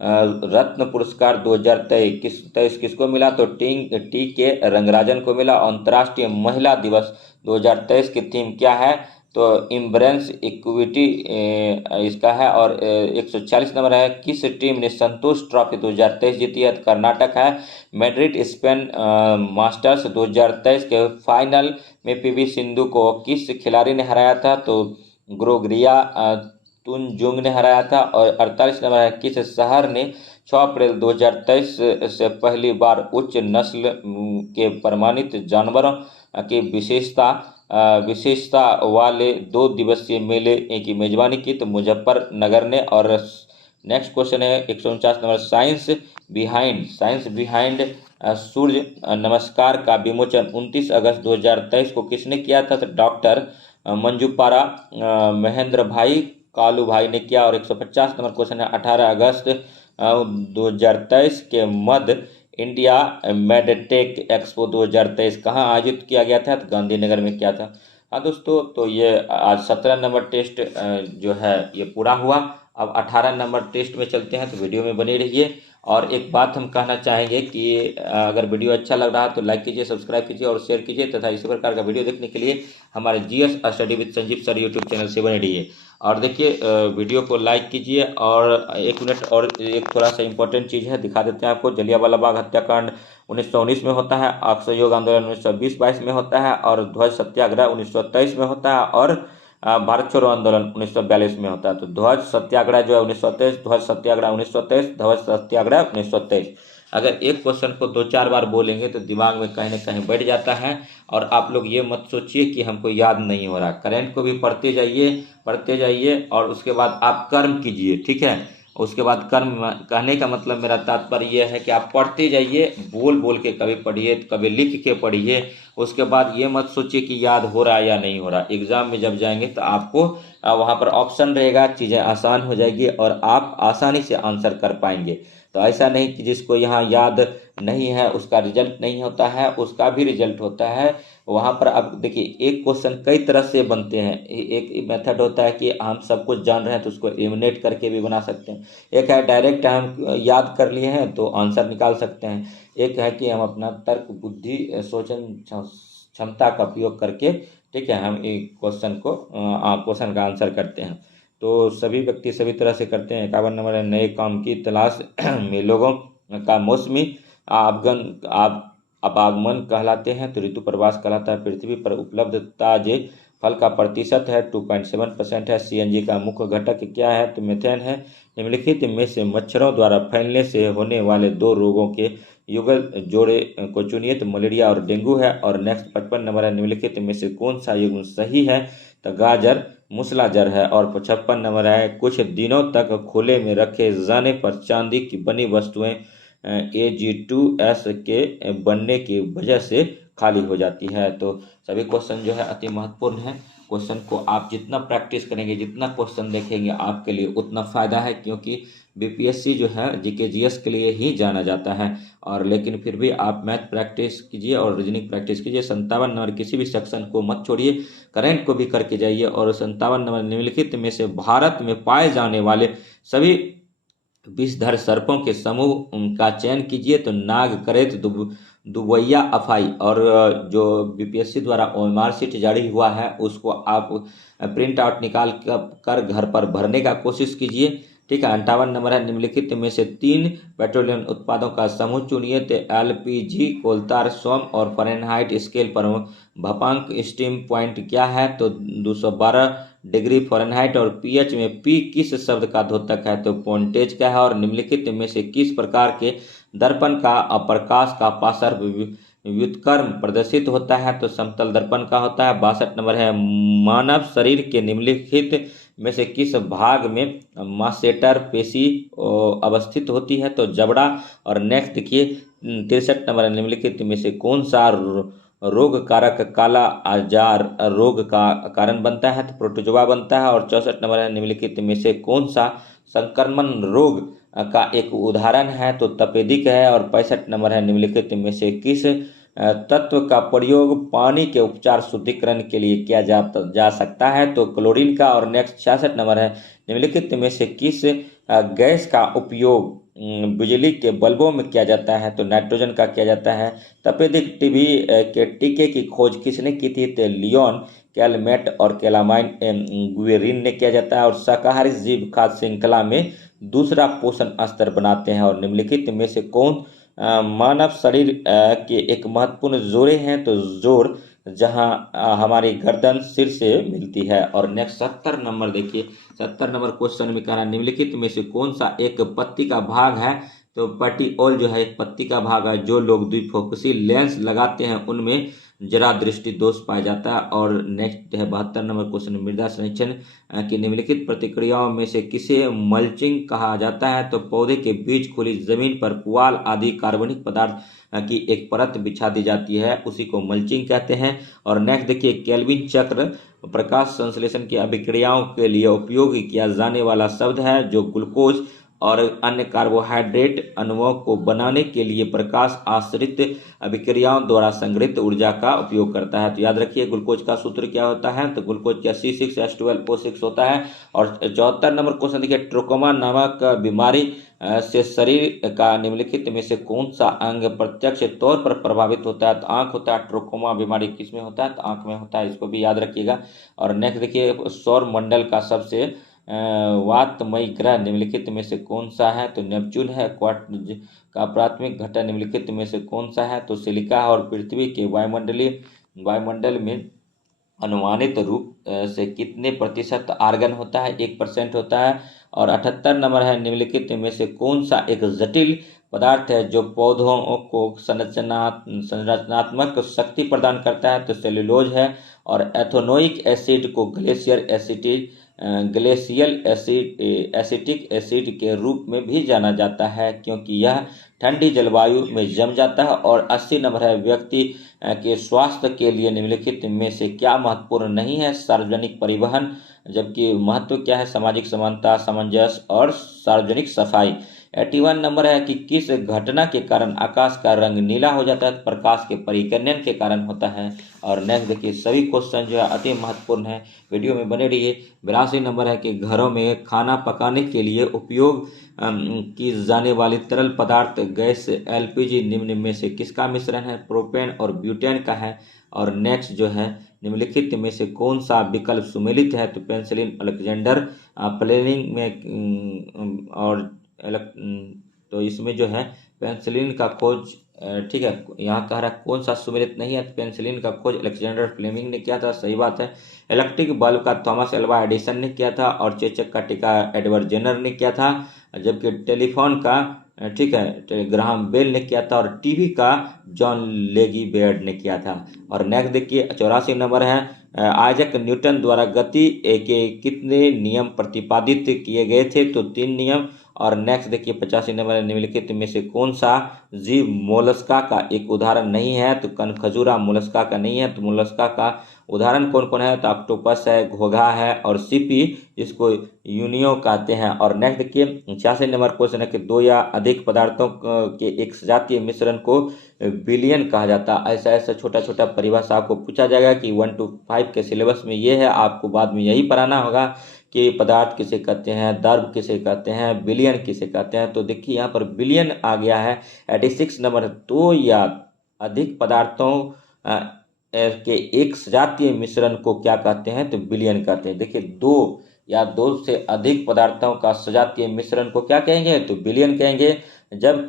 रत्न पुरस्कार 2023 किसको मिला? तो टी के रंगराजन को मिला। अंतर्राष्ट्रीय महिला दिवस 2023 की थीम क्या है? तो इम्ब्रेंस इक्विटी इसका है। और 146 नंबर है किस टीम ने संतोष ट्रॉफी 2023 जीती है? तो कर्नाटक है। मैड्रिड स्पेन मास्टर्स 2023 के फाइनल में PV सिंधु को किस खिलाड़ी ने हराया था? तो ग्रोग्रिया तुनजुंग ने हराया था। और 48 नंबर है किस शहर ने 6 अप्रैल 2023 से पहली बार उच्च नस्ल के प्रमाणित जानवरों की विशेषता वाले 2 दिवसीय मेले की मेजबानी की? तो मुजफ्फरनगर ने। और नेक्स्ट क्वेश्चन है 149 नंबर। साइंस बिहाइंड सूर्य नमस्कार का विमोचन 29 अगस्त 2023 को किसने किया था? तो डॉक्टर मंजूपारा महेंद्र भाई कालू भाई ने किया। और 150 नंबर क्वेश्चन है 18 अगस्त 2023 के मध्य इंडिया मेडटेक एक्सपो 2023 कहाँ आयोजित किया गया था? तो गांधीनगर में किया था। हाँ दोस्तों, तो ये आज 17 नंबर टेस्ट जो है ये पूरा हुआ। अब 18 नंबर टेस्ट में चलते हैं, तो वीडियो में बने रहिए। और एक बात हम कहना चाहेंगे कि अगर वीडियो अच्छा लग रहा है तो लाइक कीजिए, सब्सक्राइब कीजिए और शेयर कीजिए, तथा इसी प्रकार का वीडियो देखने के लिए हमारे GS study with Sanjeev sir YouTube channel से बने रहिए। और देखिए वीडियो को लाइक कीजिए। और 1 मिनट और एक थोड़ा सा इंपॉर्टेंट चीज़ है, दिखा देते हैं आपको। जलियांवाला बाग हत्याकांड 1919 में होता है। असहयोग आंदोलन 1920-22 में होता है। और ध्वज सत्याग्रह 1923 में होता है। और भारत छोड़ो आंदोलन 1942 में होता है। तो ध्वज सत्याग्रह जो है 1923, ध्वज सत्याग्रह 1923, ध्वज सत्याग्रह 1923। अगर एक क्वेश्चन को 2-4 बार बोलेंगे तो दिमाग में कहीं ना कहीं बैठ जाता है। और आप लोग ये मत सोचिए कि हमको याद नहीं हो रहा। करंट को भी पढ़ते जाइए और उसके बाद आप कर्म कीजिए, ठीक है। उसके बाद कर्म कहने का मतलब मेरा तात्पर्य यह है कि आप पढ़ते जाइए, बोल बोल के कभी पढ़िए, कभी लिख के पढ़िए। उसके बाद ये मत सोचिए कि याद हो रहा है या नहीं हो रहा। एग्जाम में जब जाएंगे तो आपको वहाँ पर ऑप्शन रहेगा, चीज़ें आसान हो जाएगी और आप आसानी से आंसर कर पाएंगे। तो ऐसा नहीं कि जिसको यहाँ याद नहीं है उसका रिजल्ट नहीं होता है, उसका भी रिजल्ट होता है। वहाँ पर अब देखिए एक क्वेश्चन कई तरह से बनते हैं। एक मेथड होता है कि हम सब कुछ जान रहे हैं तो उसको एलिमिनेट करके भी बना सकते हैं। एक है डायरेक्ट हम याद कर लिए हैं तो आंसर निकाल सकते हैं। एक है कि हम अपना तर्क बुद्धि सोचन क्षमता का उपयोग करके, ठीक है, हम एक क्वेश्चन का आंसर करते हैं। तो सभी व्यक्ति सभी तरह से करते हैं। 51 नंबर है, नए काम की तलाश में लोगों का मौसमी आवागमन कहलाते हैं। तो ऋतु प्रवास कहलाता है। पृथ्वी पर उपलब्ध ताजे फल का प्रतिशत है 2.7% है। सीएनजी का मुख्य घटक क्या है? तो मीथेन है। निम्नलिखित में से मच्छरों द्वारा फैलने से होने वाले 2 रोगों के युगल जोड़े को चुनिए। तो मलेरिया और डेंगू है। और नेक्स्ट 55 नंबर है, निम्नलिखित में से कौन सा युग्म सही है? तो गाजर मूसलाजर है। और 56 नंबर है, कुछ दिनों तक खुले में रखे जाने पर चांदी की बनी वस्तुएं Ag2S के बनने की वजह से खाली हो जाती है। तो सभी क्वेश्चन जो है अति महत्वपूर्ण है। क्वेश्चन को आप जितना प्रैक्टिस करेंगे, जितना क्वेश्चन देखेंगे, आपके लिए उतना फ़ायदा है, क्योंकि बीपीएससी जो है जीके जीएस के लिए ही जाना जाता है। और लेकिन फिर भी आप मैथ प्रैक्टिस कीजिए और रीजनिंग प्रैक्टिस कीजिए। 57 नंबर किसी भी सेक्शन को मत छोड़िए, करंट को भी करके जाइए। और 57 नंबर, निम्नलिखित में से भारत में पाए जाने वाले सभी विषधर सर्पों के समूह का चयन कीजिए। तो नाग, करेत, दुवैया, अफाई। और जो बीपीएससी द्वारा ओएमआर शीट जारी हुआ है उसको आप प्रिंट आउट निकाल कर घर पर भरने का कोशिश कीजिए, ठीक है। 58 नंबर है, निम्नलिखित में से 3 पेट्रोलियम उत्पादों का समूह चुनिए। तो एलपीजी, कोलतार, सोम और फ़ारेनहाइट स्केल पर भपांक स्टीम पॉइंट क्या है? तो 212 डिग्री फ़ारेनहाइट। और पीएच में पी किस शब्द का द्योतक है? तो पॉइंटेज का है। और निम्नलिखित में से किस प्रकार के दर्पण का प्रकाश का पार्श्व व्युत्क्रम प्रदर्शित होता है? तो समतल दर्पण का होता है। 62 नंबर है, मानव शरीर के निम्नलिखित में से किस भाग में मास्सेटर पेशी अवस्थित होती है? तो जबड़ा। और नेक्स्ट देखिए 63 नंबर, निम्नलिखित में से कौन सा रोग कारक काला आजार रोग का कारण बनता है? तो प्रोटोजोआ बनता है। और 64 नंबर है, निम्नलिखित में से कौन सा संक्रमण रोग का एक उदाहरण है? तो तपेदिक है। और 65 नंबर है, निम्नलिखित में से किस तत्व का प्रयोग पानी के उपचार शुद्धिकरण के लिए किया जा सकता है? तो क्लोरीन का। और नेक्स्ट 66 नंबर है, निम्नलिखित में से किस गैस का उपयोग बिजली के बल्बों में किया जाता है? तो नाइट्रोजन का किया जाता है। तपेदिक टीबी के टीके की खोज किसने की थी? तो लियोन कैलमेट और कैलामाइन गुएरिन ने किया जाता है। और शाकाहारी जीव खाद्य श्रृंखला में दूसरा पोषण स्तर बनाते हैं। और निम्नलिखित में से कौन मानव शरीर के एक महत्वपूर्ण जोड़े हैं? तो जोड़ जहां हमारी गर्दन सिर से मिलती है। और नेक्स्ट 70 नंबर देखिए, 70 नंबर क्वेश्चन में कह रहा है, निम्नलिखित में से कौन सा एक पत्ती का भाग है? तो पट्टीओल जो है एक पत्ती का भाग है। जो लोग द्विफोकसी लेंस लगाते हैं उनमें जरा दृष्टि दोष पाया जाता है। और नेक्स्ट है 72 नंबर क्वेश्चन, मृदा संरक्षण की निम्नलिखित प्रतिक्रियाओं में से किसे मल्चिंग कहा जाता है? तो पौधे के बीच खुली जमीन पर पुआल आदि कार्बनिक पदार्थ की एक परत बिछा दी जाती है, उसी को मल्चिंग कहते हैं। और नेक्स्ट देखिए, केल्विन चक्र प्रकाश संश्लेषण की अभिक्रियाओं के लिए उपयोग किया जाने वाला शब्द है, जो ग्लूकोज और अन्य कार्बोहाइड्रेट अणुओं को बनाने के लिए प्रकाश आश्रित अभिक्रियाओं द्वारा संग्रहित ऊर्जा का उपयोग करता है। तो याद रखिए ग्लूकोज का सूत्र क्या होता है? तो ग्लूकोज का C6H12O6 होता है। और 74 नंबर क्वेश्चन देखिए, ट्रोकोमा नामक बीमारी से शरीर का निम्नलिखित में से कौन सा अंग प्रत्यक्ष तौर पर प्रभावित होता है? तो आंख होता है। ट्रोकोमा बीमारी किस में होता है? तो आंख में होता है, इसको भी याद रखिएगा। और नेक्स्ट देखिए, सौर मंडल का सबसे वातमयी ग्रह निम्नलिखित में से कौन सा है? तो नेपच्यून है। क्वार्क का प्राथमिक घटक निम्नलिखित में से कौन सा है? तो सिलिका। और पृथ्वी के वायुमंडल में अनुमानित रूप से कितने प्रतिशत आर्गन होता है? 1% होता है। और 78 नंबर है, निम्नलिखित में से कौन सा एक जटिल पदार्थ है जो पौधों को संरचनात्मक शक्ति प्रदान करता है? तो सेल्यूलोज है। और एथेनोइक एसिड को ग्लेशियल एसिटिक एसिड के रूप में भी जाना जाता है, क्योंकि यह ठंडी जलवायु में जम जाता है। और 80 नंबर है, व्यक्ति के स्वास्थ्य के लिए निम्नलिखित में से क्या महत्वपूर्ण नहीं है? सार्वजनिक परिवहन। जबकि महत्व क्या है? सामाजिक समानता, सामंजस्य और सार्वजनिक सफाई। 81 नंबर है कि किस घटना के कारण आकाश का रंग नीला हो जाता है? प्रकाश के परिकर्णन के कारण होता है। और नेक्स्ट देखिए, सभी क्वेश्चन जो है अति महत्वपूर्ण है, वीडियो में बने रहिए। 82 नंबर है कि घरों में खाना पकाने के लिए उपयोग की जाने वाली तरल पदार्थ गैस एलपीजी निम्न में से किसका मिश्रण है? प्रोपेन और ब्यूटेन का है। और नेक्स्ट जो है, निम्नलिखित में से कौन सा विकल्प सुमेलित है? तो पेंसिलिन अलेक्जेंडर प्लेनिंग में और तो इसमें जो है पेंसिलिन का खोज, ठीक है, यहाँ कह रहा है कौन सा सुमेलित नहीं है? पेंसिलिन का खोज अलेक्जेंडर फ्लेमिंग ने किया था, सही बात है। इलेक्ट्रिक बल्ब का थॉमस एल्वा एडिसन ने किया था और चेचक का टीका एडवर्ड जेनर ने किया था। जबकि टेलीफोन का, ठीक है, ग्राहम बेल ने किया था और टीवी का जॉन लेगी बेयर्ड ने किया था। और नेक्स्ट देखिए 84 नंबर है, आइजैक न्यूटन द्वारा गति के कितने नियम प्रतिपादित किए गए थे? तो 3 नियम। और नेक्स्ट देखिए 85 नंबर, निम्नलिखित में से कौन सा जीव मोलस्का का एक उदाहरण नहीं है? तो कनखजूरा मोलस्का का नहीं है। तो मोलस्का का उदाहरण कौन कौन है? तो ऑक्टोपस है, घोंघा है और सीपी, जिसको यूनियो कहते हैं। और नेक्स्ट देखिए 86 नंबर क्वेश्चन है कि दो या अधिक पदार्थों के एक सजातीय मिश्रण को बिलियन कहा जाता है। ऐसा ऐसा छोटा छोटा परिभाषा आपको पूछा जाएगा कि 1 to 5 के सिलेबस में ये है, आपको बाद में यही पढ़ाना होगा कि पदार्थ किसे कहते हैं, द्रव किसे कहते हैं, बिलियन किसे कहते हैं। तो देखिए यहाँ पर बिलियन आ गया है। 86 नंबर, दो या अधिक पदार्थों के एक सजातीय मिश्रण को क्या कहते हैं? तो बिलियन कहते हैं। देखिए, दो या दो से अधिक पदार्थों का सजातीय मिश्रण को क्या कहेंगे? तो बिलियन कहेंगे। जब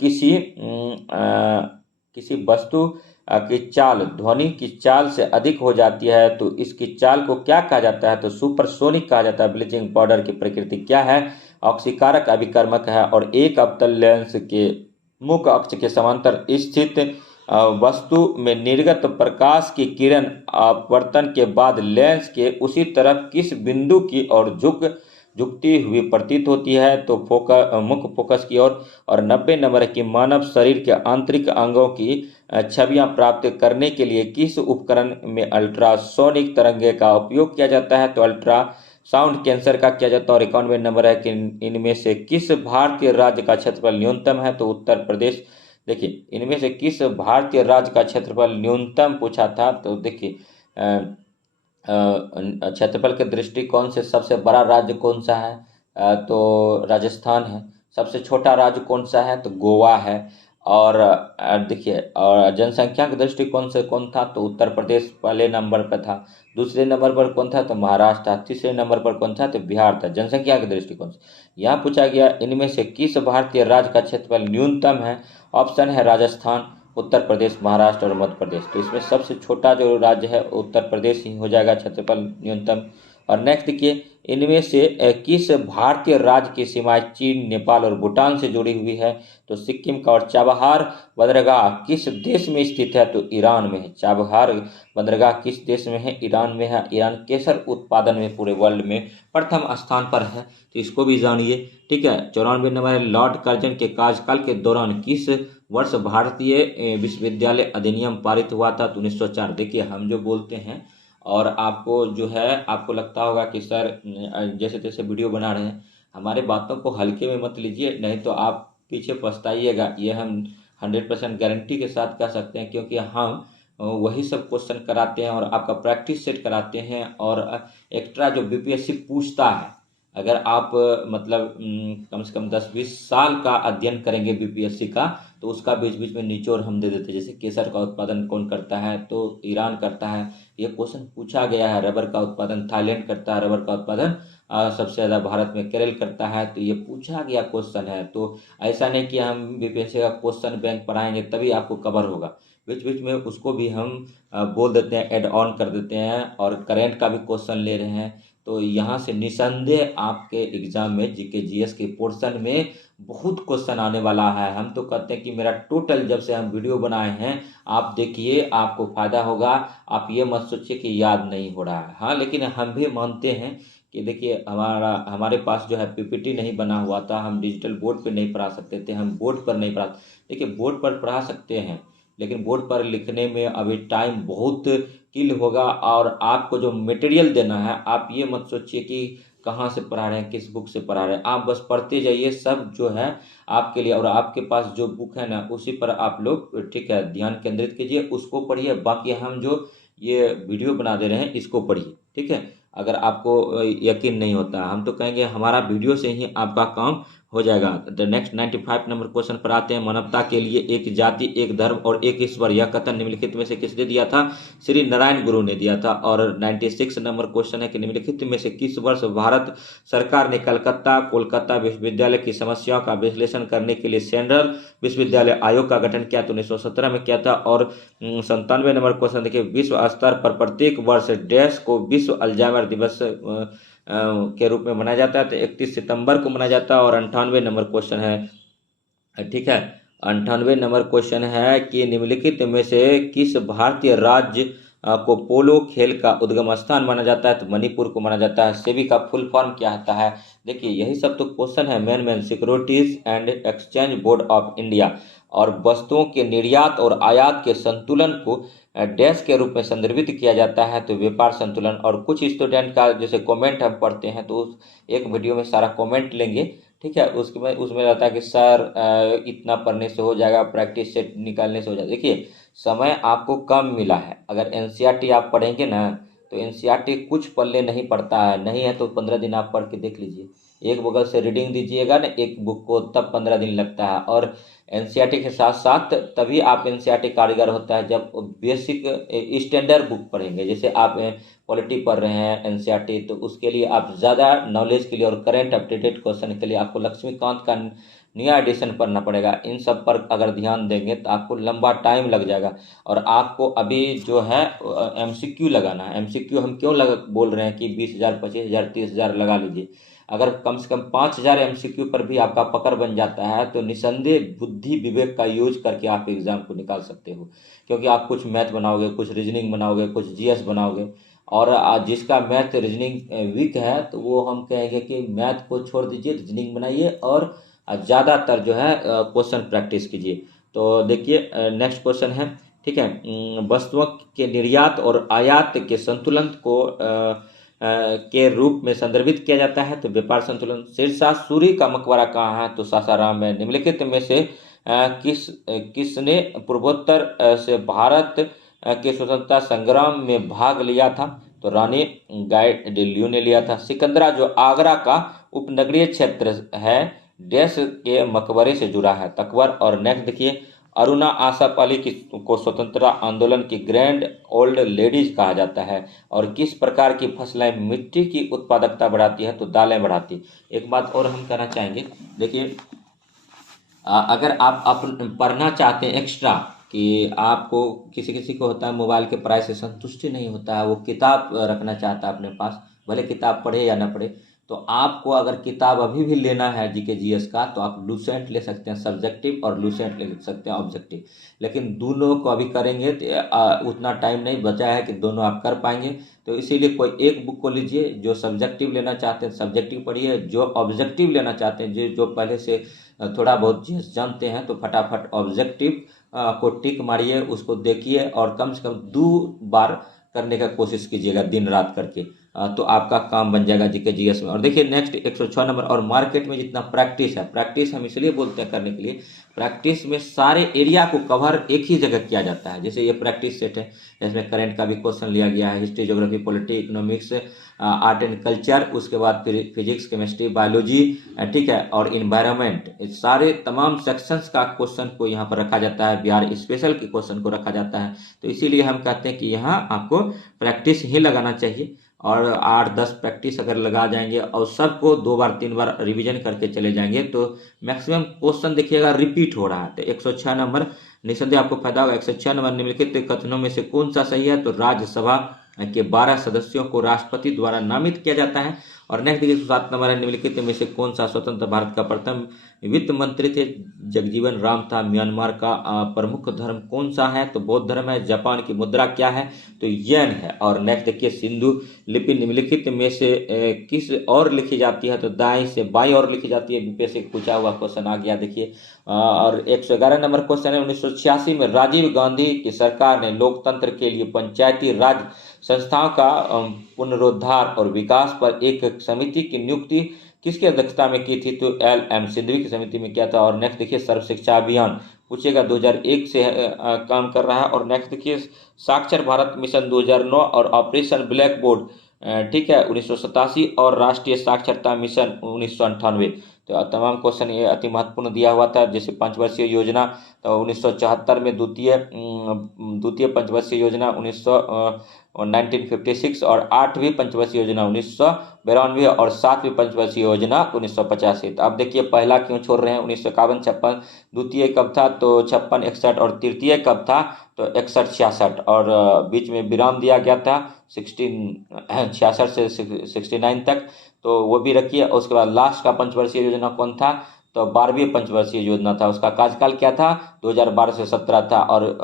किसी वस्तु की चाल ध्वनि की चाल से अधिक हो जाती है तो इसकी चाल को क्या कहा जाता है? तो सुपरसोनिक कहा जाता है। ब्लीचिंग पाउडर की प्रकृति क्या है? ऑक्सीकारक अभिकर्मक है। और एक अवतल लेंस के मुख्य अक्ष के समांतर स्थित वस्तु में निर्गत प्रकाश की किरण अपवर्तन के बाद लेंस के उसी तरफ किस बिंदु की ओर झुकती हुई प्रतीत होती है? तो मुख्य फोकस की ओर। और 90 नंबर की मानव शरीर के आंतरिक अंगों की छवियां प्राप्त करने के लिए किस उपकरण में अल्ट्रासोनिक तरंगे का उपयोग किया जाता है? तो अल्ट्रा साउंड कैंसर का किया जाता है। और 91 नंबर है कि इनमें से किस भारतीय राज्य का क्षेत्रफल न्यूनतम है? तो उत्तर प्रदेश। देखिए, इनमें से किस भारतीय राज्य का क्षेत्रफल न्यूनतम पूछा था? तो देखिए, क्षेत्रफल के दृष्टिकोण से सबसे बड़ा राज्य कौन सा है? तो राजस्थान है। सबसे छोटा राज्य कौन सा है? तो गोवा है। और देखिए, और जनसंख्या के दृष्टिकोण से कौन था? तो उत्तर प्रदेश पहले नंबर पर था। दूसरे नंबर पर कौन था? तो महाराष्ट्र था। तीसरे नंबर पर कौन था? तो बिहार था, जनसंख्या के दृष्टिकोण से। यहाँ पूछा गया इनमें से किस भारतीय राज्य का क्षेत्रफल न्यूनतम है? ऑप्शन है राजस्थान, उत्तर प्रदेश, महाराष्ट्र और मध्य प्रदेश। तो इसमें सबसे छोटा जो राज्य है उत्तर प्रदेश ही हो जाएगा क्षेत्रफल न्यूनतम। और नेक्स्ट देखिए, इनमें से किस भारतीय राज्य की सीमाएं चीन, नेपाल और भूटान से जुड़ी हुई है? तो सिक्किम का। और चाबहार बंदरगाह किस देश में स्थित है? तो ईरान में है। चाबहार बंदरगाह किस देश में है? ईरान में है। ईरान केसर उत्पादन में पूरे वर्ल्ड में प्रथम स्थान पर है, तो इसको भी जानिए। ठीक है, 94 नंबर, लॉर्ड कर्जन के कार्यकाल के दौरान किस वर्ष भारतीय विश्वविद्यालय अधिनियम पारित हुआ था? तो 1904। देखिए, हम जो बोलते हैं और आपको जो है, आपको लगता होगा कि सर जैसे तैसे वीडियो बना रहे हैं, हमारे बातों को हल्के में मत लीजिए, नहीं तो आप पीछे पछताइएगा। ये हम 100% गारंटी के साथ कह सकते हैं, क्योंकि हम वही सब क्वेश्चन कराते हैं और आपका प्रैक्टिस सेट कराते हैं। और एक्स्ट्रा जो बीपीएससी पूछता है, अगर आप मतलब कम से कम 10-20 साल का अध्ययन करेंगे बीपीएससी का, तो उसका बीच बीच में निचोड़ हम दे देते हैं। जैसे केसर का उत्पादन कौन करता है? तो ईरान करता है, ये क्वेश्चन पूछा गया है। रबर का उत्पादन थाईलैंड करता है। रबर का उत्पादन सबसे ज़्यादा भारत में केरल करता है, तो ये पूछा गया क्वेश्चन है। तो ऐसा नहीं कि हम बीपीएससी का क्वेश्चन बैंक पढ़ाएंगे तभी आपको कवर होगा, बीच बीच में उसको भी हम बोल देते हैं, ऐड ऑन कर देते हैं। और करेंट का भी क्वेश्चन ले रहे हैं। तो यहाँ से निसंदेह आपके एग्जाम में जीके जीएस के पोर्शन में बहुत क्वेश्चन आने वाला है। हम तो कहते हैं कि मेरा टोटल जब से हम वीडियो बनाए हैं, आप देखिए, आपको फ़ायदा होगा। आप ये मत सोचिए कि याद नहीं हो रहा है। हाँ, लेकिन हम भी मानते हैं कि देखिए, हमारे पास जो है पीपीटी नहीं बना हुआ था, हम डिजिटल बोर्ड पे नहीं पढ़ा सकते थे, हम बोर्ड पर नहीं पढ़ा। देखिए, बोर्ड पर पढ़ा सकते हैं, लेकिन बोर्ड पर लिखने में अभी टाइम बहुत किल होगा। और आपको जो मटेरियल देना है, आप ये मत सोचिए कि कहाँ से पढ़ा रहे हैं, किस बुक से पढ़ा रहे हैं, आप बस पढ़ते जाइए, सब जो है आपके लिए। और आपके पास जो बुक है ना उसी पर आप लोग ठीक है ध्यान केंद्रित कीजिए, उसको पढ़िए। बाकी हम जो ये वीडियो बना दे रहे हैं इसको पढ़िए, ठीक है। अगर आपको यकीन नहीं होता, हम तो कहेंगे हमारा वीडियो से ही आपका काम हो जाएगा। द नेक्स्ट 95 नंबर क्वेश्चन पर आते हैं। मानवता के लिए एक जाति, एक धर्म और एक ईश्वर, यह कथन निम्नलिखित में से किसने दिया था? श्री नारायण गुरु ने दिया था। और 96 नंबर क्वेश्चन है कि निम्नलिखित में से किस वर्ष भारत सरकार ने कलकत्ता कोलकाता विश्वविद्यालय की समस्याओं का विश्लेषण करने के लिए सेंट्रल विश्वविद्यालय आयोग का गठन किया? तो 1917 में किया था। और 97 नंबर क्वेश्चन देखिए, विश्व स्तर पर प्रत्येक वर्ष डैश को विश्व अल्जाइमर दिवस के रूप में मनाया जाता है? तो 31 सितंबर को मनाया जाता है। और 98 नंबर क्वेश्चन है, ठीक है, 98 नंबर क्वेश्चन है कि निम्नलिखित में से किस भारतीय राज्य को पोलो खेल का उद्गम स्थान माना जाता है? तो मणिपुर को माना जाता है। सेबी का फुल फॉर्म क्या होता है? देखिए यही सब तो क्वेश्चन है main securities and exchange board of India. और वस्तुओं के निर्यात और आयात के संतुलन को डैश के रूप में संदर्भित किया जाता है? तो व्यापार संतुलन। और कुछ स्टूडेंट का जैसे कमेंट हम पढ़ते हैं तो उस एक वीडियो में सारा कमेंट लेंगे, ठीक है। उसमें रहता है कि सर इतना पढ़ने से हो जाएगा, प्रैक्टिस सेट निकालने से हो जाएगा। देखिए समय आपको कम मिला है, अगर एनसीईआरटी आप पढ़ेंगे ना तो एनसीईआरटी कुछ पल्ले नहीं पड़ता है, नहीं है तो 15 दिन आप पढ़ के देख लीजिए। एक बगल से रीडिंग दीजिएगा ना एक बुक को, तब 15 दिन लगता है। और एनसीईआरटी के साथ साथ तभी आप एनसीईआरटी कारीगर होता है जब बेसिक स्टैंडर्ड बुक पढ़ेंगे। जैसे आप पॉलिटी पढ़ रहे हैं एनसीईआरटी, तो उसके लिए आप ज़्यादा नॉलेज के लिए और करंट अपडेटेड क्वेश्चन के लिए आपको लक्ष्मीकांत का नया एडिशन पढ़ना पड़ेगा। इन सब पर अगर ध्यान देंगे तो आपको लंबा टाइम लग जाएगा। और आपको अभी जो है एमसीक्यू लगाना है। एमसीक्यू हम क्यों बोल रहे हैं कि 20,000 25,000 30,000 लगा लीजिए। अगर कम से कम 5,000 एमसीक्यू पर भी आपका पकड़ बन जाता है तो निसंदेह बुद्धि विवेक का यूज करके आप एग्जाम को निकाल सकते हो। क्योंकि आप कुछ मैथ बनाओगे, कुछ रीजनिंग बनाओगे, कुछ जीएस बनाओगे। और जिसका मैथ रीजनिंग वीक है तो वो हम कहेंगे कि मैथ को छोड़ दीजिए, रीजनिंग बनाइए और ज़्यादातर जो है क्वेश्चन प्रैक्टिस कीजिए। तो देखिए नेक्स्ट क्वेश्चन है, ठीक है, वस्तुओं के निर्यात और आयात के संतुलन को के रूप में संदर्भित किया जाता है? तो व्यापार संतुलन। शेरशाह सूरी का मकबरा कहाँ है? तो सासाराम में। निम्नलिखित में से किसने पूर्वोत्तर से भारत के स्वतंत्रता संग्राम में भाग लिया था? तो रानी गाइडिन्यू ने लिया था। सिकंदरा जो आगरा का उपनगरीय क्षेत्र है डैश के मकबरे से जुड़ा है? तकबर। और नेक्स्ट देखिए, अरुणा आसफ अली को स्वतंत्रता आंदोलन की ग्रैंड ओल्ड लेडीज कहा जाता है? और किस प्रकार की फसलें मिट्टी की उत्पादकता बढ़ाती है? तो दालें बढ़ाती। एक बात और हम कहना चाहेंगे, देखिए अगर आप पढ़ना चाहते हैं एक्स्ट्रा, कि आपको किसी को होता है मोबाइल के प्राइस से संतुष्टि नहीं होता है, वो किताब रखना चाहता है अपने पास, भले किताब पढ़े या ना पढ़े, तो आपको अगर किताब अभी भी लेना है जीके जीएस का तो आप लूसेंट ले सकते हैं सब्जेक्टिव, और लूसेंट ले सकते हैं ऑब्जेक्टिव। लेकिन दोनों को अभी करेंगे तो उतना टाइम नहीं बचा है कि दोनों आप कर पाएंगे। तो इसीलिए कोई एक बुक को लीजिए। जो सब्जेक्टिव लेना चाहते हैं सब्जेक्टिव पढ़िए, जो ऑब्जेक्टिव लेना चाहते हैं जो पहले से थोड़ा बहुत जीएस जानते हैं तो फटाफट ऑब्जेक्टिव को टिक मारिए, उसको देखिए और कम से कम 2 बार करने का कोशिश कीजिएगा दिन रात करके, तो आपका काम बन जाएगा जीके जीएस में। और देखिए नेक्स्ट 106 नंबर। और मार्केट में जितना प्रैक्टिस है, प्रैक्टिस हम इसलिए बोलते हैं करने के लिए, प्रैक्टिस में सारे एरिया को कवर एक ही जगह किया जाता है। जैसे ये प्रैक्टिस सेट है, इसमें करंट का भी क्वेश्चन लिया गया है, history geography polity economics art and culture, उसके बाद फिजिक्स केमिस्ट्री बायोलॉजी, ठीक है, और इन्वायरमेंट, सारे तमाम सेक्शंस का क्वेश्चन को यहाँ पर रखा जाता है, बिहार स्पेशल के क्वेश्चन को रखा जाता है। तो इसीलिए हम कहते हैं कि यहाँ आपको प्रैक्टिस ही लगाना चाहिए। और 8-10 प्रैक्टिस अगर लगा जाएंगे और सबको 2 बार 3 बार रिवीजन करके चले जाएंगे तो मैक्सिमम क्वेश्चन देखिएगा रिपीट हो रहा है। तो 106 नंबर निसंदेह आपको फायदा होगा। 106 नंबर, निम्नलिखित कथनों में से कौन सा सही है? तो राज्यसभा के 12 सदस्यों को राष्ट्रपति द्वारा नामित किया जाता है। और नेक्स्ट देखिए 7 नंबर है, निम्नलिखित में से कौन सा स्वतंत्र भारत का प्रथम वित्त मंत्री थे? जगजीवन राम था। म्यांमार का प्रमुख धर्म कौन सा है? तो बौद्ध धर्म है। जापान की मुद्रा क्या है? तो येन है। और नेक्स्ट देखिए, सिंधु लिपि निम्नलिखित में से किस और लिखी जाती है? तो दाएं से बाईं और लिखी जाती है। बीपीएससी से पूछा हुआ क्वेश्चन आ गया देखिए। और 111 नंबर क्वेश्चन है, 1986 में राजीव गांधी की सरकार ने लोकतंत्र के लिए पंचायती राज संस्थाओं का पुनरुद्धार और विकास पर एक समिति की नियुक्ति किसकी अध्यक्षता में की थी? तो LM सिद्धवी की समिति में किया था। और नेक्स्ट देखिए सर्व शिक्षा अभियान पूछेगा 2001 से काम कर रहा है। और नेक्स्ट देखिए साक्षर भारत मिशन 2009 और ऑपरेशन ब्लैक बोर्ड ठीक है 1987 और राष्ट्रीय साक्षरता मिशन 1998। तो तमाम क्वेश्चन ये अति महत्वपूर्ण दिया हुआ था। जैसे पंचवर्षीय योजना तो 1974 में द्वितीय पंचवर्षीय योजना 1956 और 8वीं पंचवर्षीय योजना 1992 और 7वीं पंचवर्षीय योजना 1985। तो अब देखिए पहला क्यों छोड़ रहे हैं 1951 56, द्वितीय कब था तो 56 61 और तृतीय कब था तो 61 66 और बीच में विराम दिया गया था 66 से 69 तक, तो वो भी रखिए। और उसके बाद लास्ट का पंचवर्षीय योजना कौन था तो 12वीं पंचवर्षीय योजना था। उसका कार्यकाल क्या था 2012 से 17 था। और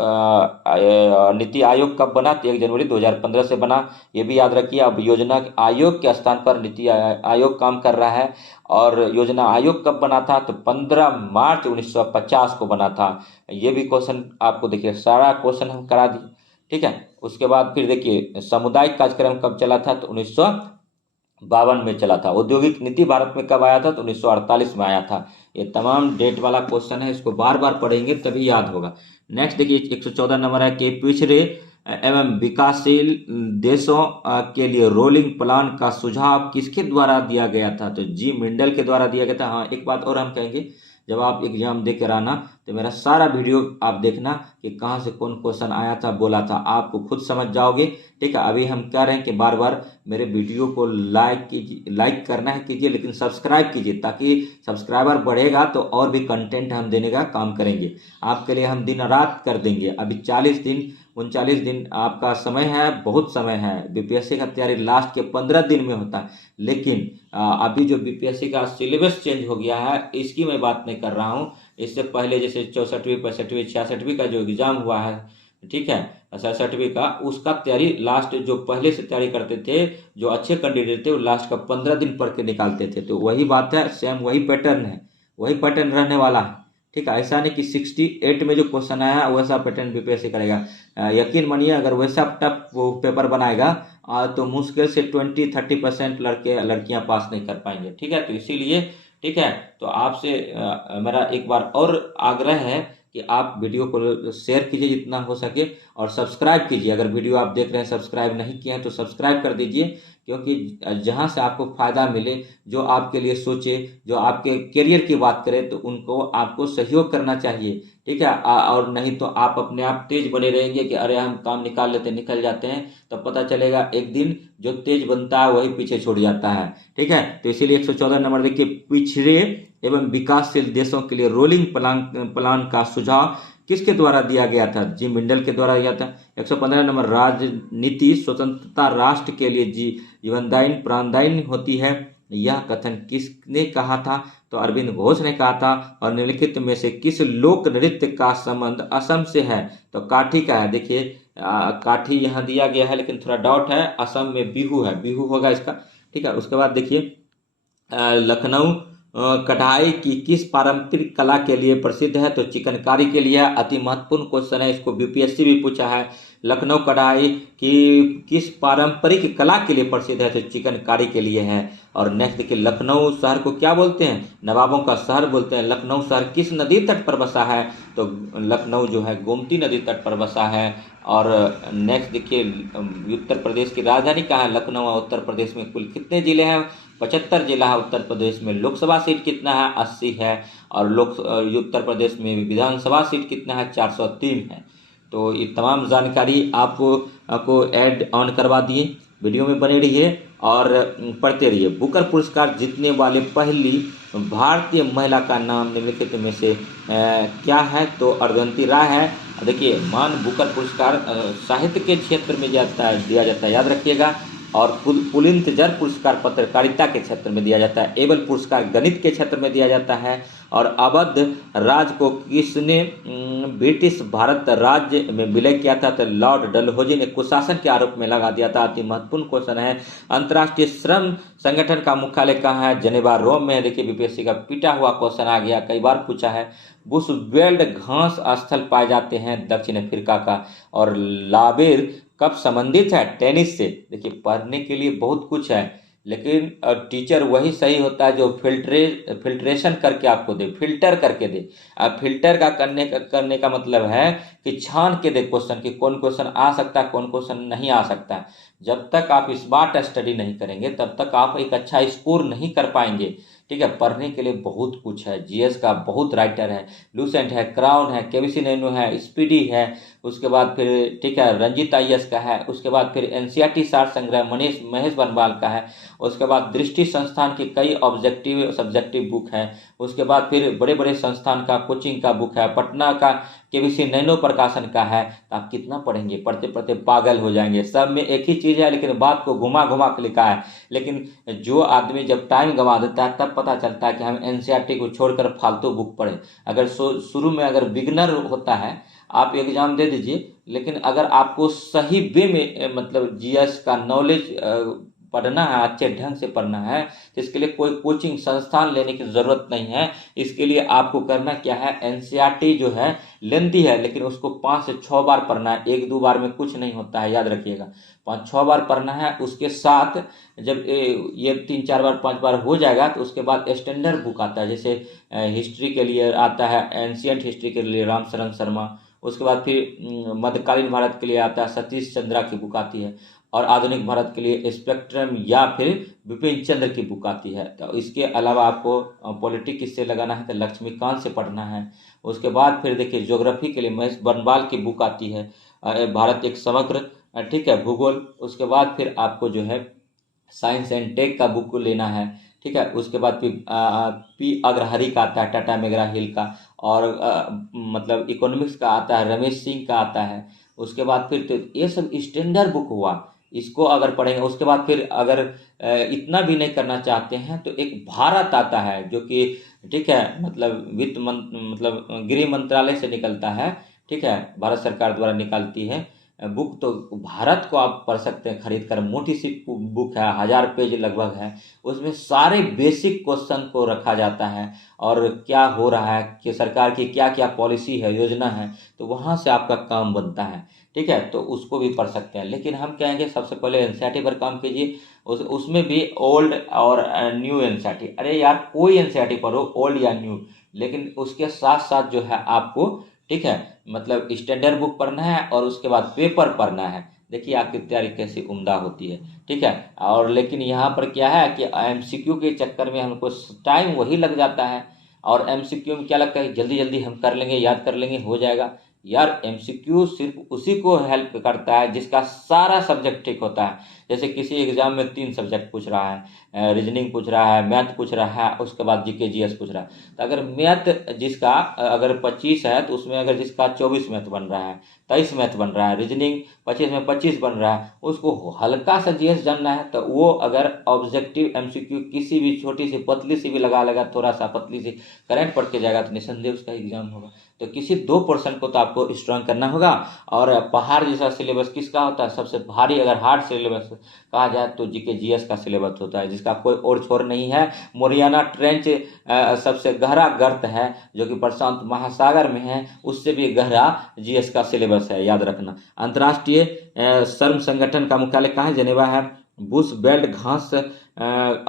नीति आयोग कब बना तो 1 जनवरी 2015 से बना, ये भी याद रखिए। अब योजना आयोग के स्थान पर नीति आयोग काम कर रहा है। और योजना आयोग कब बना था तो 15 मार्च 1950 को बना था। ये भी क्वेश्चन आपको देखिए सारा क्वेश्चन हम करा दिए, ठीक है। उसके बाद फिर देखिए सामुदायिक कार्यक्रम कब चला था तो 1952 में चला था। औद्योगिक नीति भारत में कब आया था तो 1948 में आया था। ये तमाम डेट वाला क्वेश्चन है, इसको बार बार पढ़ेंगे तभी याद होगा। नेक्स्ट देखिए 114 नंबर है कि पिछड़े एवं विकासशील देशों के लिए रोलिंग प्लान का सुझाव किसके द्वारा दिया गया था तो जी मिंडल के द्वारा दिया गया था। हाँ एक बात और हम कहेंगे, जब आप एग्जाम दे कर आना तो मेरा सारा वीडियो आप देखना कि कहाँ से कौन क्वेश्चन आया था बोला था, आपको खुद समझ जाओगे, ठीक है। अभी हम कह रहे हैं कि बार बार मेरे वीडियो को लाइक कीजिए, लाइक करना है कीजिए, लेकिन सब्सक्राइब कीजिए ताकि सब्सक्राइबर बढ़ेगा तो और भी कंटेंट हम देने का काम करेंगे। आपके लिए हम दिन रात कर देंगे। अभी 39 दिन आपका समय है, बहुत समय है। बीपीएससी का तैयारी लास्ट के 15 दिन में होता है, लेकिन अभी जो बीपीएससी का सिलेबस चेंज हो गया है इसकी मैं बात नहीं कर रहा हूँ। इससे पहले जैसे 64वीं 65वीं 66वीं का जो एग्जाम हुआ है, ठीक है 67वीं का, उसका तैयारी लास्ट जो पहले से तैयारी करते थे जो अच्छे कैंडिडेट थे वो लास्ट का 15 दिन पढ़ के निकालते थे। तो वही बात है, सेम वही पैटर्न है, वही पैटर्न रहने वाला है, ठीक है। ऐसा नहीं कि 68 में जो क्वेश्चन आया वैसा पैटर्न बीपीएससी करेगा। यकीन मानिए अगर वैसा टफ वो पेपर बनाएगा तो मुश्किल से 20-30% लड़के लड़कियां पास नहीं कर पाएंगे, ठीक है। तो इसीलिए ठीक है, तो आपसे मेरा एक बार और आग्रह है कि आप वीडियो को शेयर कीजिए जितना हो सके और सब्सक्राइब कीजिए। अगर वीडियो आप देख रहे हैं सब्सक्राइब नहीं किए हैं तो सब्सक्राइब कर दीजिए, क्योंकि जहां से आपको फ़ायदा मिले, जो आपके लिए सोचे, जो आपके करियर की बात करे तो उनको आपको सहयोग करना चाहिए, ठीक है। और नहीं तो आप अपने आप तेज बने रहेंगे कि अरे हम काम निकाल लेते निकल जाते हैं, तब पता चलेगा एक दिन जो तेज बनता है वही पीछे छोड़ जाता है, ठीक है। तो इसीलिए 114 नंबर देखिए पिछड़े एवं विकासशील देशों के लिए रोलिंग प्लान का सुझाव किसके द्वारा दिया गया था जी मिंडल के द्वारा दिया था। 115 नंबर राजनीति स्वतंत्रता राष्ट्र के लिए जीवनदायिनी प्राणदायिनी होती है, यह कथन किसने कहा था तो अरविंद घोष ने कहा था। और निम्नलिखित में से किस लोक नृत्य का संबंध असम से है तो काठी का है। देखिए काठी यहाँ दिया गया है लेकिन थोड़ा डाउट है, असम में बिहू है, बिहू होगा इसका, ठीक है। उसके बाद देखिए लखनऊ कढ़ाई की किस पारंपरिक कला के लिए प्रसिद्ध है तो चिकनकारी के लिए। अति महत्वपूर्ण क्वेश्चन है, इसको बीपीएससी भी पूछा है। लखनऊ कढ़ाई की किस पारंपरिक कला के लिए प्रसिद्ध है तो चिकनकारी के लिए है। और नेक्स्ट देखिए लखनऊ शहर को क्या बोलते हैं, नवाबों का शहर बोलते हैं। लखनऊ शहर किस नदी तट पर बसा है तो लखनऊ जो है गोमती नदी तट पर बसा है। और नेक्स्ट देखिए उत्तर प्रदेश की राजधानी कहाँ है लखनऊ। उत्तर प्रदेश में कुल कितने जिले हैं 75 जिला है उत्तर प्रदेश में। लोकसभा सीट कितना है 80 है। और उत्तर प्रदेश में विधानसभा सीट कितना है 403 है। तो ये तमाम जानकारी आपको ऐड ऑन करवा दिए, वीडियो में बने रहिए और पढ़ते रहिए। बुकर पुरस्कार जीतने वाले पहली भारतीय महिला का नाम निम्नलिखित में से क्या है तो अरुंधति राय है। देखिए मान बुकर पुरस्कार साहित्य के क्षेत्र में दिया जाता है, याद रखिएगा। और पुलिंतजर पुरस्कार पत्रकारिता के क्षेत्र में दिया जाता है। एबल पुरस्कार गणित के क्षेत्र में दिया जाता है। और अवध राज को किसने ब्रिटिश भारत राज्य में विलय किया था तो लॉर्ड डलहौजी ने कुशासन के आरोप में लगा दिया था। अति महत्वपूर्ण क्वेश्चन है। अंतर्राष्ट्रीय श्रम संगठन का मुख्यालय कहाँ है जेनेवा रोम में। देखिए बीपीएससी का पिटा हुआ क्वेश्चन आ गया, कई बार पूछा है। बुशवेल्ड घास स्थल पाए जाते हैं दक्षिण अफ्रीका का। और लावेर कब संबंधित है? टेनिस से। देखिए पढ़ने के लिए बहुत कुछ है, लेकिन टीचर वही सही होता है जो फिल्ट्रेशन करके आपको दे, फिल्टर करके दे। अब फिल्टर का करने का मतलब है कि छान के दे क्वेश्चन, कि कौन क्वेश्चन आ सकता है, कौन क्वेश्चन नहीं आ सकता है। जब तक आप स्मार्ट स्टडी नहीं करेंगे तब तक आप एक अच्छा स्कोर नहीं कर पाएंगे। ठीक है, पढ़ने के लिए बहुत कुछ है, जीएस का बहुत राइटर है, लूसेंट है, क्राउन है, केबीसी नैनो है, स्पीडी है, उसके बाद फिर ठीक है रंजीत आईएएस का है, उसके बाद फिर एनसीईआरटी सार संग्रह महेश बनवाल का है, उसके बाद दृष्टि संस्थान की कई ऑब्जेक्टिव सब्जेक्टिव बुक है, उसके बाद फिर बड़े बड़े संस्थान का कोचिंग का बुक है, पटना का केबीसी नैनो प्रकाशन का है। तो आप कितना पढ़ेंगे? पढ़ते पढ़ते पागल हो जाएंगे। सब में एक ही चीज़ है, लेकिन बात को घुमा घुमा के लिखा है। लेकिन जो आदमी जब टाइम गंवा देता है तब पता चलता है कि हम एनसीईआरटी को छोड़कर फालतू बुक पढ़ें। अगर शुरू में अगर बिगनर होता है, आप एग्जाम दे दीजिए, लेकिन अगर आपको सही वे में मतलब जीएस का नॉलेज पढ़ना है, अच्छे ढंग से पढ़ना है, तो इसके लिए कोई कोचिंग संस्थान लेने की ज़रूरत नहीं है। इसके लिए आपको करना क्या है, एनसीईआरटी जो है लेंथी है, लेकिन उसको 5 से 6 बार पढ़ना है। 1-2 बार में कुछ नहीं होता है, याद रखिएगा। 5-6 बार पढ़ना है। उसके साथ जब ये 3-4 बार 5 बार हो जाएगा तो उसके बाद स्टैंडर्ड बुक आता है, जैसे हिस्ट्री के लिए आता है, एंशियंट हिस्ट्री के लिए राम शरण शर्मा। उसके बाद फिर मध्यकालीन भारत के लिए आता है, सतीश चंद्रा की बुक आती है। और आधुनिक भारत के लिए स्पेक्ट्रम या फिर विपिन चंद्र की बुक आती है। तो इसके अलावा आपको पॉलिटिक्स से लगाना है तो लक्ष्मीकांत से पढ़ना है। उसके बाद फिर देखिए ज्योग्राफी के लिए महेश बनवाल की बुक आती है, भारत एक समग्र, ठीक है, भूगोल। उसके बाद फिर आपको जो है साइंस एंड टेक का बुक लेना है। ठीक है, उसके बाद फिर पी अग्रहरि का आता है, टाटा मैगरा हिल का। और मतलब इकोनॉमिक्स का आता है, रमेश सिंह का आता है। उसके बाद फिर तो ये सब स्टैंडर्ड बुक हुआ, इसको अगर पढ़ेंगे। उसके बाद फिर अगर इतना भी नहीं करना चाहते हैं तो एक भारत आता है जो कि ठीक है मतलब मतलब गृह मंत्रालय से निकलता है। ठीक है, भारत सरकार द्वारा निकालती है बुक। तो भारत को आप पढ़ सकते हैं खरीद कर, मोटी सी बुक है, 1000 पेज लगभग है। उसमें सारे बेसिक क्वेश्चन को रखा जाता है और क्या हो रहा है, कि सरकार की क्या क्या पॉलिसी है, योजना है, तो वहाँ से आपका काम बनता है। ठीक है, तो उसको भी पढ़ सकते हैं। लेकिन हम कहेंगे सबसे पहले एनसीईआरटी पर काम कीजिए। उसमें भी ओल्ड और न्यू एनसीईआरटी। अरे यार कोई एनसीईआरटी पढ़ो, ओल्ड या न्यू, लेकिन उसके साथ साथ जो है आपको ठीक है मतलब स्टैंडर्ड बुक पढ़ना है और उसके बाद पेपर पढ़ना है। देखिए आपकी तैयारी कैसी उम्दा होती है। ठीक है, और लेकिन यहाँ पर क्या है कि एमसीक्यू के चक्कर में हमको टाइम वही लग जाता है। और एमसीक्यू में क्या लगता है जल्दी जल्दी हम कर लेंगे, याद कर लेंगे, हो जाएगा। यार एमसीक्यू सिर्फ उसी को हेल्प करता है जिसका सारा सब्जेक्ट ठीक होता है। जैसे किसी एग्जाम में 3 सब्जेक्ट पूछ रहा है, रीजनिंग पूछ रहा है, मैथ पूछ रहा है, उसके बाद जीके जीएस पूछ रहा है। तो अगर मैथ जिसका अगर 25 है तो उसमें अगर जिसका 24 मैथ बन रहा है, 23 मैथ बन रहा है, रीजनिंग 25 में 25 बन रहा है, उसको हल्का सा जीएस जानना है, तो वो अगर ऑब्जेक्टिव एमसीक्यू किसी भी छोटी सी पतली सी भी लगा लेगा, थोड़ा सा पतली सी करंट पढ़ के जाएगा, तो निसंदेह उसका एग्जाम होगा। तो किसी 2% को तो आपको स्ट्रांग करना होगा। और पहाड़ जैसा सिलेबस किसका होता है? सबसे भारी अगर हार्ड सिलेबस कहा जाए तो जीके जीएस का सिलेबस होता है, जिसका कोई और छोर नहीं है। मोरियाना ट्रेंच सबसे गहरा गर्त है जो कि प्रशांत महासागर में है, उससे भी गहरा जीएस का सिलेबस है, याद रखना। अंतर्राष्ट्रीय श्रम संगठन का मुख्यालय कहाँ है? जेनेवा है। बुश बेल्ट घास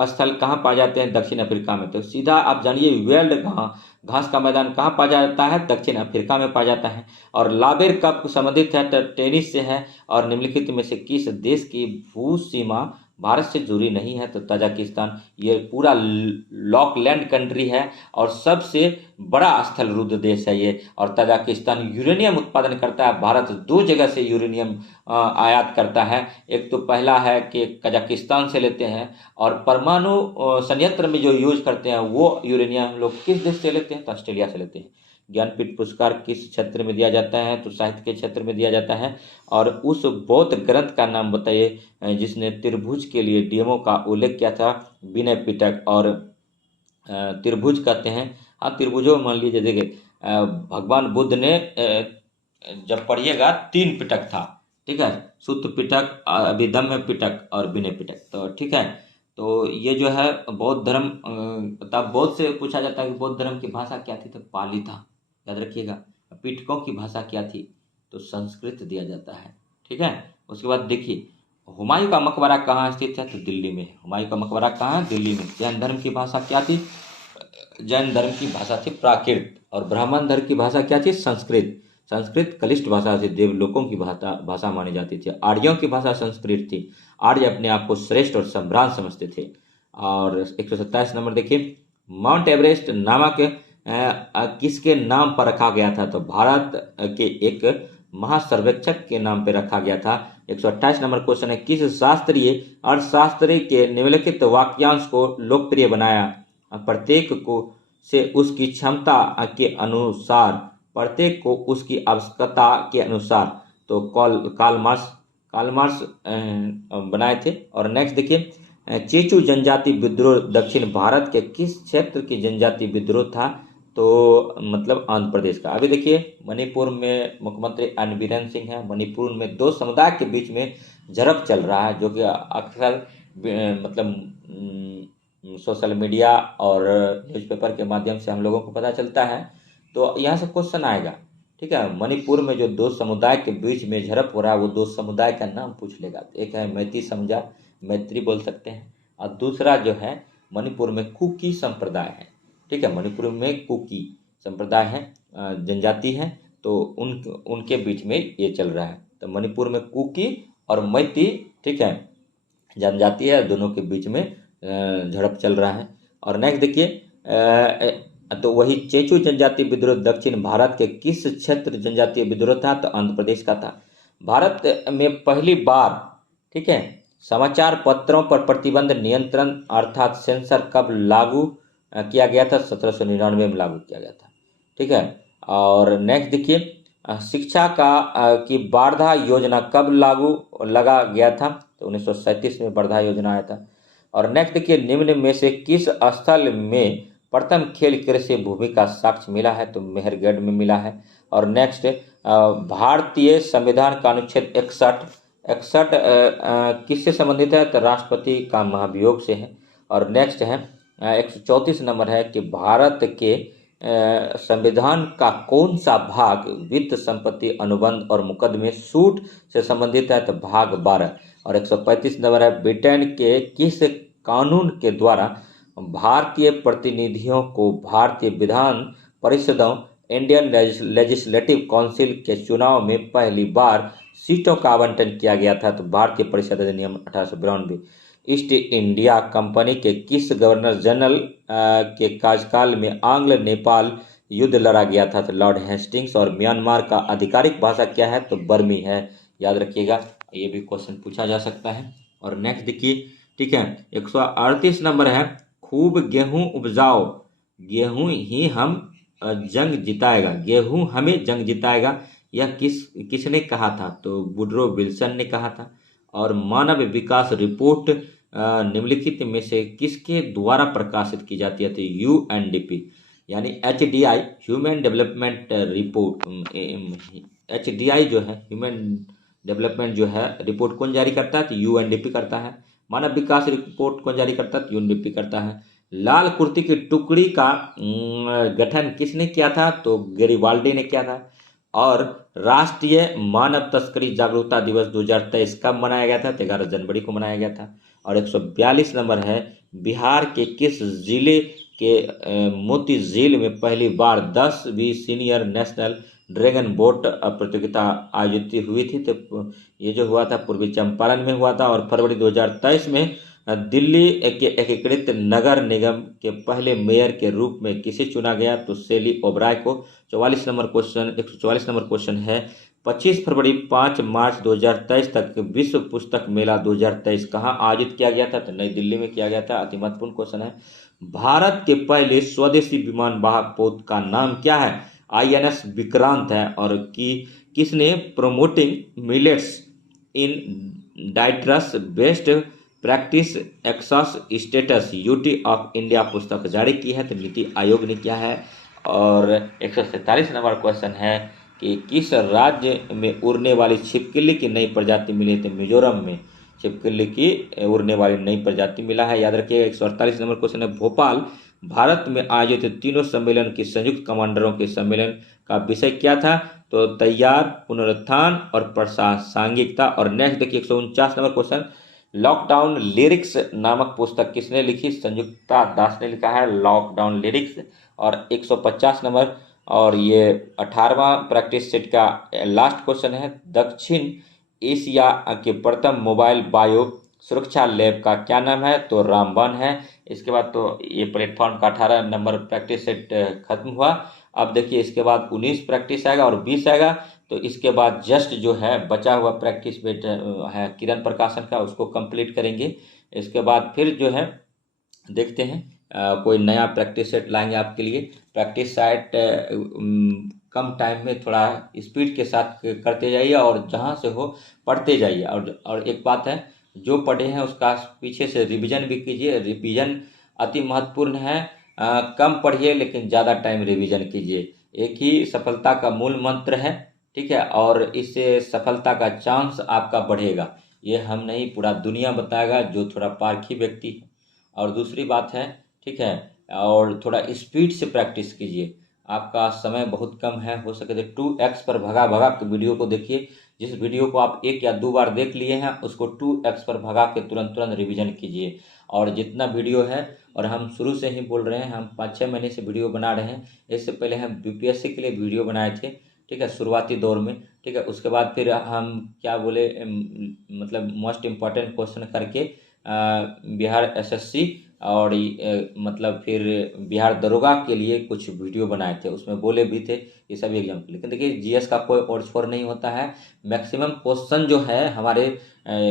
स्थल कहाँ पाए जाते हैं? दक्षिण अफ्रीका में। तो सीधा आप जानिए वेल्ड घास का मैदान कहाँ पाया जाता है? दक्षिण अफ्रीका में पाया जाता है। और लावेर कप संबंधित है तो टेनिस से है। और निम्नलिखित में से किस देश की भू सीमा भारत से जुड़ी नहीं है? तो तजाकिस्तान। ये पूरा लॉकलैंड कंट्री है और सबसे बड़ा स्थल रुद्ध देश है ये। और तजाकिस्तान यूरेनियम उत्पादन करता है। भारत 2 जगह से यूरेनियम आयात करता है। एक तो पहला है कि कजाकिस्तान से लेते हैं, और परमाणु संयंत्र में जो यूज करते हैं वो यूरेनियम हम लोग किस देश से लेते हैं? तो ऑस्ट्रेलिया से लेते हैं। ज्ञानपीठ पुरस्कार किस क्षेत्र में दिया जाता है? तो साहित्य के क्षेत्र में दिया जाता है। और उस बौद्ध ग्रंथ का नाम बताइए जिसने त्रिभुज के लिए डीएमओ का उल्लेख किया था? विनय पिटक। और त्रिभुज कहते हैं, हाँ त्रिभुजों मान लीजिए, देखिए भगवान बुद्ध ने जब पढ़िएगा 3 पिटक था। ठीक है, सुत्त पिटक, अभिधम्म पिटक और विनय पिटक। तो ठीक है, तो ये जो है बौद्ध धर्म, तब बौद्ध से पूछा जाता है कि बौद्ध धर्म की भाषा क्या थी? तो पाली था, याद रखिएगा। पिटकों की भाषा क्या थी? तो संस्कृत दिया जाता है। ठीक है, उसके बाद देखिए हुमायूं का मकबरा कहाँ स्थित है, तो दिल्ली में है। हुमायूं का मकबरा कहाँ है, दिल्ली में। जैन धर्म की भाषा क्या थी, जैन धर्म की भाषा थी प्राकृत, और ब्राह्मण धर्म की भाषा क्या थी, संस्कृत। संस्कृत कलिष्ठ भाषा थी, देवलोकों की भाषा मानी जाती थी। आर्यों की भाषा संस्कृत थी। आर्य अपने आप को श्रेष्ठ और सम्राट समझते थे। और 127 नंबर देखिए, माउंट एवरेस्ट नामक किसके नाम पर रखा गया था, तो भारत के एक महासर्वेक्षक के नाम पे रखा गया था। 128 नंबर क्वेश्चन है, किस शास्त्रीय अर्थशास्त्री के निम्नलिखित वाक्यांश को लोकप्रिय बनाया, प्रत्येक को से उसकी क्षमता के अनुसार, प्रत्येक को उसकी आवश्यकता के अनुसार, तो कार्ल मार्क्स बनाए थे। और नेक्स्ट देखिए, चेचू जनजाति विद्रोह दक्षिण भारत के किस क्षेत्र की जनजाति विद्रोह था, तो मतलब आंध्र प्रदेश का। अभी देखिए मणिपुर में मुख्यमंत्री एन बीरेन सिंह है। मणिपुर में दो समुदाय के बीच में झड़प चल रहा है, जो कि अक्सर मतलब सोशल मीडिया और न्यूज़पेपर के माध्यम से हम लोगों को पता चलता है। तो यहाँ से क्वेश्चन आएगा, ठीक है। मणिपुर में जो दो समुदाय के बीच में झड़प हो रहा है, वो दो समुदाय का नाम पूछ लेगा। एक है मैती समुदाय, मैत्री बोल सकते हैं, और दूसरा जो है मणिपुर में कुकी संप्रदाय है, ठीक है। मणिपुर में कुकी संप्रदाय है, जनजाति है, तो उनके बीच में ये चल रहा है। तो मणिपुर में कुकी और मैती, ठीक है, जनजाति है, दोनों के बीच में झड़प चल रहा है। और नेक्स्ट देखिए, तो वही चेचू जनजाति विद्रोह दक्षिण भारत के किस क्षेत्र जनजातीय विद्रोह था, तो आंध्र प्रदेश का था। भारत में पहली बार, ठीक है, समाचार पत्रों पर प्रतिबंध नियंत्रण अर्थात सेंसर कब लागू किया गया था, 1799 में लागू किया गया था, ठीक है। और नेक्स्ट देखिए, शिक्षा की वार्धा योजना कब लागू लगा गया था, तो 1937 में वार्धा योजना आया था। और नेक्स्ट देखिए, निम्न में से किस स्थल में प्रथम खेल कृषि भूमि का साक्ष्य मिला है, तो मेहरगढ़ में मिला है। और नेक्स्ट, भारतीय संविधान का अनुच्छेद 61 किससे संबंधित है, तो राष्ट्रपति का महाभियोग से है। और नेक्स्ट है 134 नंबर है कि भारत के संविधान का कौन सा भाग वित्त संपत्ति अनुबंध और मुकदमे सूट से संबंधित है, तो भाग 12। और 135 नंबर है, ब्रिटेन के किस कानून के द्वारा भारतीय प्रतिनिधियों को भारतीय विधान परिषदों इंडियन लेजिस्लेटिव काउंसिल के चुनाव में पहली बार सीटों का आवंटन किया गया था, तो भारतीय परिषद अधिनियम 1892। ईस्ट इंडिया कंपनी के किस गवर्नर जनरल के कार्यकाल में आंग्ल नेपाल युद्ध लड़ा गया था, तो लॉर्ड हेस्टिंग्स। और म्यांमार का आधिकारिक भाषा क्या है, तो बर्मी है, याद रखिएगा, ये भी क्वेश्चन पूछा जा सकता है। और नेक्स्ट देखिए, ठीक है, 138 नंबर है, खूब गेहूं उपजाओ, गेहूं ही हम जंग जिताएगा, गेहूं हमें जंग जिताएगा, यह किसने कहा था, तो वुडरो विल्सन ने कहा था। और मानव विकास रिपोर्ट निम्नलिखित में से किसके द्वारा प्रकाशित की जाती है, तो यूएनडीपी यानी HDI, human development report. HDI जो है ह्यूमन डेवलपमेंट जो है रिपोर्ट कौन जारी करता है, तो यूएनडीपी करता है। मानव विकास रिपोर्ट कौन जारी करता है, तो यूएनडीपी करता है। लाल कुर्ती की टुकड़ी का गठन किसने किया था, तो गैरिबाल्डी ने किया था। और राष्ट्रीय मानव तस्करी जागरूकता दिवस 2023 कब मनाया गया था, तो 11 जनवरी को मनाया गया था। और 142 नंबर है, बिहार के किस जिले के मोती झील में पहली बार 10वीं सीनियर नेशनल ड्रैगन बोट प्रतियोगिता आयोजित हुई थी, तो ये जो हुआ था पूर्वी चंपारण में हुआ था। और फरवरी 2023 में दिल्ली के एकीकृत नगर निगम के पहले मेयर के रूप में किसे चुना गया, तो सेली ओबराय को। 144 नंबर क्वेश्चन है, 25 फरवरी 5 मार्च 2023 तक विश्व पुस्तक मेला 2023 कहाँ आयोजित किया गया था, तो नई दिल्ली में किया गया था। अति महत्वपूर्ण क्वेश्चन है, भारत के पहले स्वदेशी विमान वाहक पोत का नाम क्या है, आईएनएस विक्रांत है। और किसने promoting millets in diets best practice across states UT of India पुस्तक जारी की है, तो नीति आयोग ने किया है। और 147 नंबर क्वेश्चन है कि किस राज्य में उड़ने वाली छिपकली की नई प्रजाति मिली, तो मिजोरम में छिपकली की उड़ने वाली नई प्रजाति मिला है, याद रखिएगा। 148 नंबर क्वेश्चन है, भोपाल भारत में आयोजित तीनों सम्मेलन के संयुक्त कमांडरों के सम्मेलन का विषय क्या था? तो तैयार, पुनरुत्थान और प्रासंगिकता। और नेक्स्ट देखिए 149 नंबर क्वेश्चन, लॉकडाउन लिरिक्स नामक पुस्तक किसने लिखी? संयुक्ता दास ने लिखा है लॉकडाउन लिरिक्स। और 150 नंबर और ये 18वां प्रैक्टिस सेट का लास्ट क्वेश्चन है, दक्षिण एशिया के प्रथम मोबाइल बायो सुरक्षा लैब का क्या नाम है? तो रामबन है। इसके बाद तो ये प्लेटफॉर्म का 18 नंबर प्रैक्टिस सेट खत्म हुआ। अब देखिए इसके बाद 19 प्रैक्टिस आएगा और 20 आएगा। तो इसके बाद जस्ट जो है बचा हुआ प्रैक्टिस सेट है किरण प्रकाशन का, उसको कंप्लीट करेंगे। इसके बाद फिर जो है देखते हैं कोई नया प्रैक्टिस सेट लाएंगे आपके लिए। प्रैक्टिस सेट कम टाइम में थोड़ा स्पीड के साथ करते जाइए और जहाँ से हो पढ़ते जाइए। और एक बात है, जो पढ़े हैं उसका पीछे से रिवीजन भी कीजिए। रिवीजन अति महत्वपूर्ण है। कम पढ़िए लेकिन ज़्यादा टाइम रिवीजन कीजिए। एक ही सफलता का मूल मंत्र है, ठीक है, और इससे सफलता का चांस आपका बढ़ेगा। ये हम नहीं, पूरा दुनिया बताएगा जो थोड़ा पारखी व्यक्ति है। और दूसरी बात है, ठीक है, और थोड़ा स्पीड से प्रैक्टिस कीजिए। आपका समय बहुत कम है, हो सके तो 2x पर भगा भगा के वीडियो को देखिए। जिस वीडियो को आप 1 या 2 बार देख लिए हैं उसको 2x पर भगा के तुरंत तुरंत रिवीजन कीजिए। और जितना वीडियो है, और हम शुरू से ही बोल रहे हैं, हम 5-6 महीने से वीडियो बना रहे हैं। इससे पहले हम यूपीएससी के लिए वीडियो बनाए थे, ठीक है, शुरुआती दौर में, ठीक है। उसके बाद फिर हम क्या बोले, मतलब मोस्ट इम्पॉर्टेंट क्वेश्चन करके बिहार एसएससी और मतलब फिर बिहार दरोगा के लिए कुछ वीडियो बनाए थे, उसमें बोले भी थे ये सभी एग्जाम के। लेकिन देखिए जीएस का कोई और छोर नहीं होता है। मैक्सिमम क्वेश्चन जो है हमारे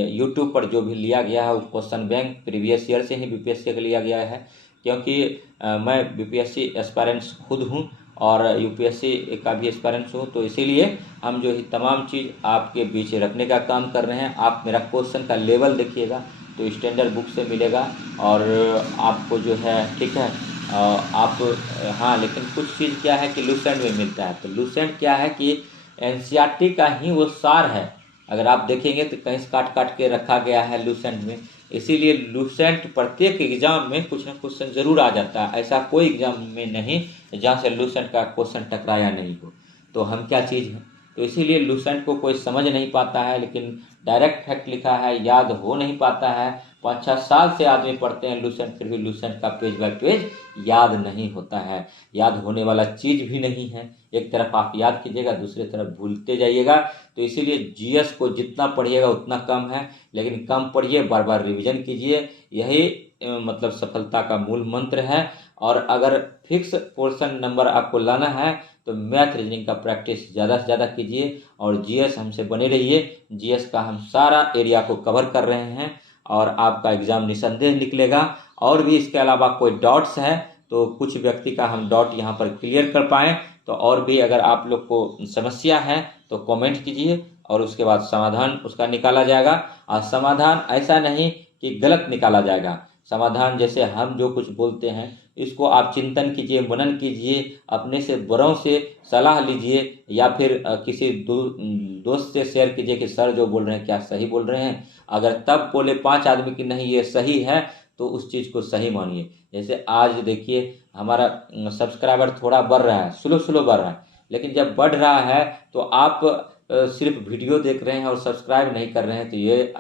यूट्यूब पर जो भी लिया गया है वो क्वेश्चन बैंक प्रीवियस ईयर से ही बीपीएससी का लिया गया है। क्योंकि मैं बीपीएससी एस्पायरेंट्स खुद हूँ और यूपीएससी का भी एस्पायरेंट्स हूँ, तो इसीलिए हम जो तमाम चीज़ आपके बीच रखने का काम कर रहे हैं। आप मेरा क्वेश्चन का लेवल देखिएगा तो स्टैंडर्ड बुक से मिलेगा और आपको जो है, ठीक है, आप हाँ, लेकिन कुछ चीज़ क्या है कि लूसेंट में मिलता है। तो लूसेंट क्या है कि एनसीईआरटी का ही वो सार है। अगर आप देखेंगे तो कहीं से काट काट के रखा गया है लूसेंट में। इसीलिए लूसेंट प्रत्येक एग्जाम में कुछ ना क्वेश्चन जरूर आ जाता है। ऐसा कोई एग्जाम में नहीं जहाँ से लूसेंट का क्वेश्चन टकराया नहीं हो। तो हम क्या चीज़ है, तो इसीलिए लूसेंट को कोई समझ नहीं पाता है। लेकिन डायरेक्ट फैक्ट लिखा है, याद हो नहीं पाता है। 5-6 साल से आदमी पढ़ते हैं लूसेंट, फिर भी लूसेंट का पेज बाय पेज याद नहीं होता है। याद होने वाला चीज़ भी नहीं है। एक तरफ आप याद कीजिएगा, दूसरी तरफ भूलते जाइएगा। तो इसीलिए जीएस को जितना पढ़िएगा उतना कम है, लेकिन कम पढ़िए, बार बार रिवीजन कीजिए। यही मतलब सफलता का मूल मंत्र है। और अगर फिक्स पोर्शन नंबर आपको लाना है तो मैथ रीजनिंग का प्रैक्टिस ज़्यादा से ज़्यादा कीजिए और जीएस हमसे बने रहिए। जीएस का हम सारा एरिया को कवर कर रहे हैं और आपका एग्ज़ाम निसंदेह निकलेगा। और भी इसके अलावा कोई डॉट्स है तो कुछ व्यक्ति का हम डॉट यहाँ पर क्लियर कर पाएँ। तो और भी अगर आप लोग को समस्या है तो कमेंट कीजिए और उसके बाद समाधान उसका निकाला जाएगा। और समाधान ऐसा नहीं कि गलत निकाला जाएगा। समाधान जैसे हम जो कुछ बोलते हैं इसको आप चिंतन कीजिए, मनन कीजिए, अपने से बड़ों से सलाह लीजिए या फिर किसी दोस्त से शेयर कीजिए कि सर जो बोल रहे हैं क्या सही बोल रहे हैं। अगर तब बोले 5 आदमी कि नहीं ये सही है तो उस चीज़ को सही मानिए। जैसे आज देखिए हमारा सब्सक्राइबर थोड़ा बढ़ रहा है, स्लो बढ़ रहा है, लेकिन जब बढ़ रहा है तो आप सिर्फ वीडियो देख रहे हैं और सब्सक्राइब नहीं कर रहे हैं, तो ये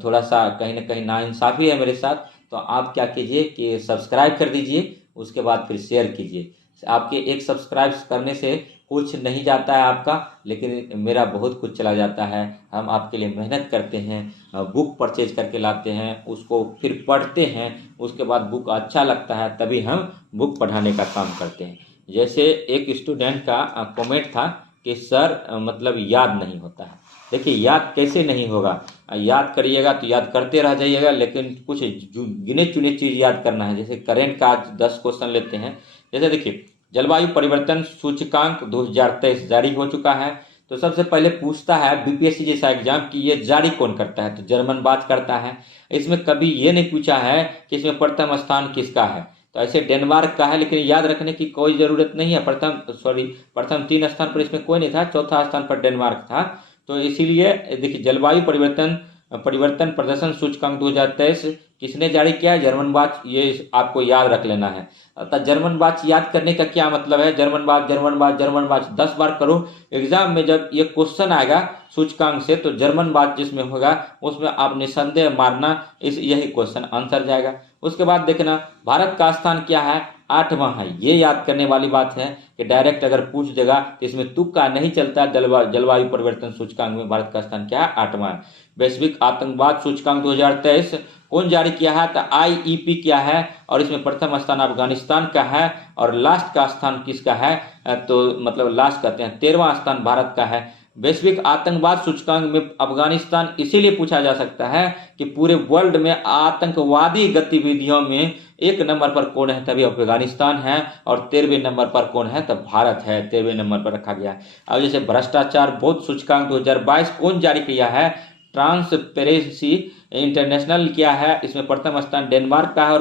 थोड़ा सा कहीं ना कहीं नाइंसाफ़ी है मेरे साथ। तो आप क्या कीजिए कि सब्सक्राइब कर दीजिए, उसके बाद फिर शेयर कीजिए। आपके एक सब्सक्राइब करने से कुछ नहीं जाता है आपका, लेकिन मेरा बहुत कुछ चला जाता है। हम आपके लिए मेहनत करते हैं, बुक परचेज करके लाते हैं, उसको फिर पढ़ते हैं, उसके बाद बुक अच्छा लगता है तभी हम बुक पढ़ाने का काम करते हैं। जैसे एक स्टूडेंट का कमेंट था कि सर मतलब याद नहीं होता है। देखिए याद कैसे नहीं होगा, याद करिएगा तो याद करते रह जाइएगा, लेकिन कुछ गिने चुने चीज़ याद करना है। जैसे करेंट का आज 10 क्वेश्चन लेते हैं। जैसे देखिए जलवायु परिवर्तन सूचकांक 2023 जारी हो चुका है। तो सबसे पहले पूछता है बीपीएससी जैसा एग्जाम कि ये जारी कौन करता है, तो जर्मन बात करता है। इसमें कभी ये नहीं पूछा है कि इसमें प्रथम स्थान किसका है, तो ऐसे डेनमार्क का है। लेकिन याद रखने की कोई ज़रूरत नहीं है, प्रथम 3 स्थान पर इसमें कोई नहीं था, चौथा स्थान पर डेनमार्क था। तो इसीलिए देखिए जलवायु परिवर्तन प्रदर्शन सूचकांक 2023 किसने जारी किया है? German watch. ये आपको याद रख लेना है। अतः जर्मन वॉच याद करने का क्या मतलब है? German watch German watch German watch 10 बार करो। एग्जाम में जब ये क्वेश्चन आएगा सूचकांक से, तो जर्मन वॉच जिसमें होगा उसमें आप निसंदेह मारना, इस यही क्वेश्चन आंसर जाएगा। उसके बाद देखना भारत का स्थान क्या है? 8वां है। ये याद करने वाली बात है कि डायरेक्ट अगर पूछ देगा तो इसमें तुक्का नहीं चलता। जलवायु परिवर्तन सूचकांक में भारत का स्थान क्या है? 8वां है। वैश्विक आतंकवाद सूचकांक 2023 कौन जारी किया है? तो IEP क्या है? और इसमें प्रथम स्थान अफगानिस्तान का है और लास्ट का स्थान किसका है? तो मतलब लास्ट कहते हैं 13वां स्थान भारत का है। वैश्विक आतंकवाद सूचकांक में अफगानिस्तान इसीलिए पूछा जा सकता है कि पूरे वर्ल्ड में आतंकवादी गतिविधियों में 1 नंबर पर कौन है? तभी अफगानिस्तान है। और 13वें नंबर पर कौन है? तब भारत है। 13वें नंबर पर रखा गया है। अब जैसे भ्रष्टाचार बोध सूचकांक 2022 कौन जारी किया है? ट्रांसपेरेंसी इंटरनेशनल क्या है? इसमें प्रथम स्थान डेनमार्क का है और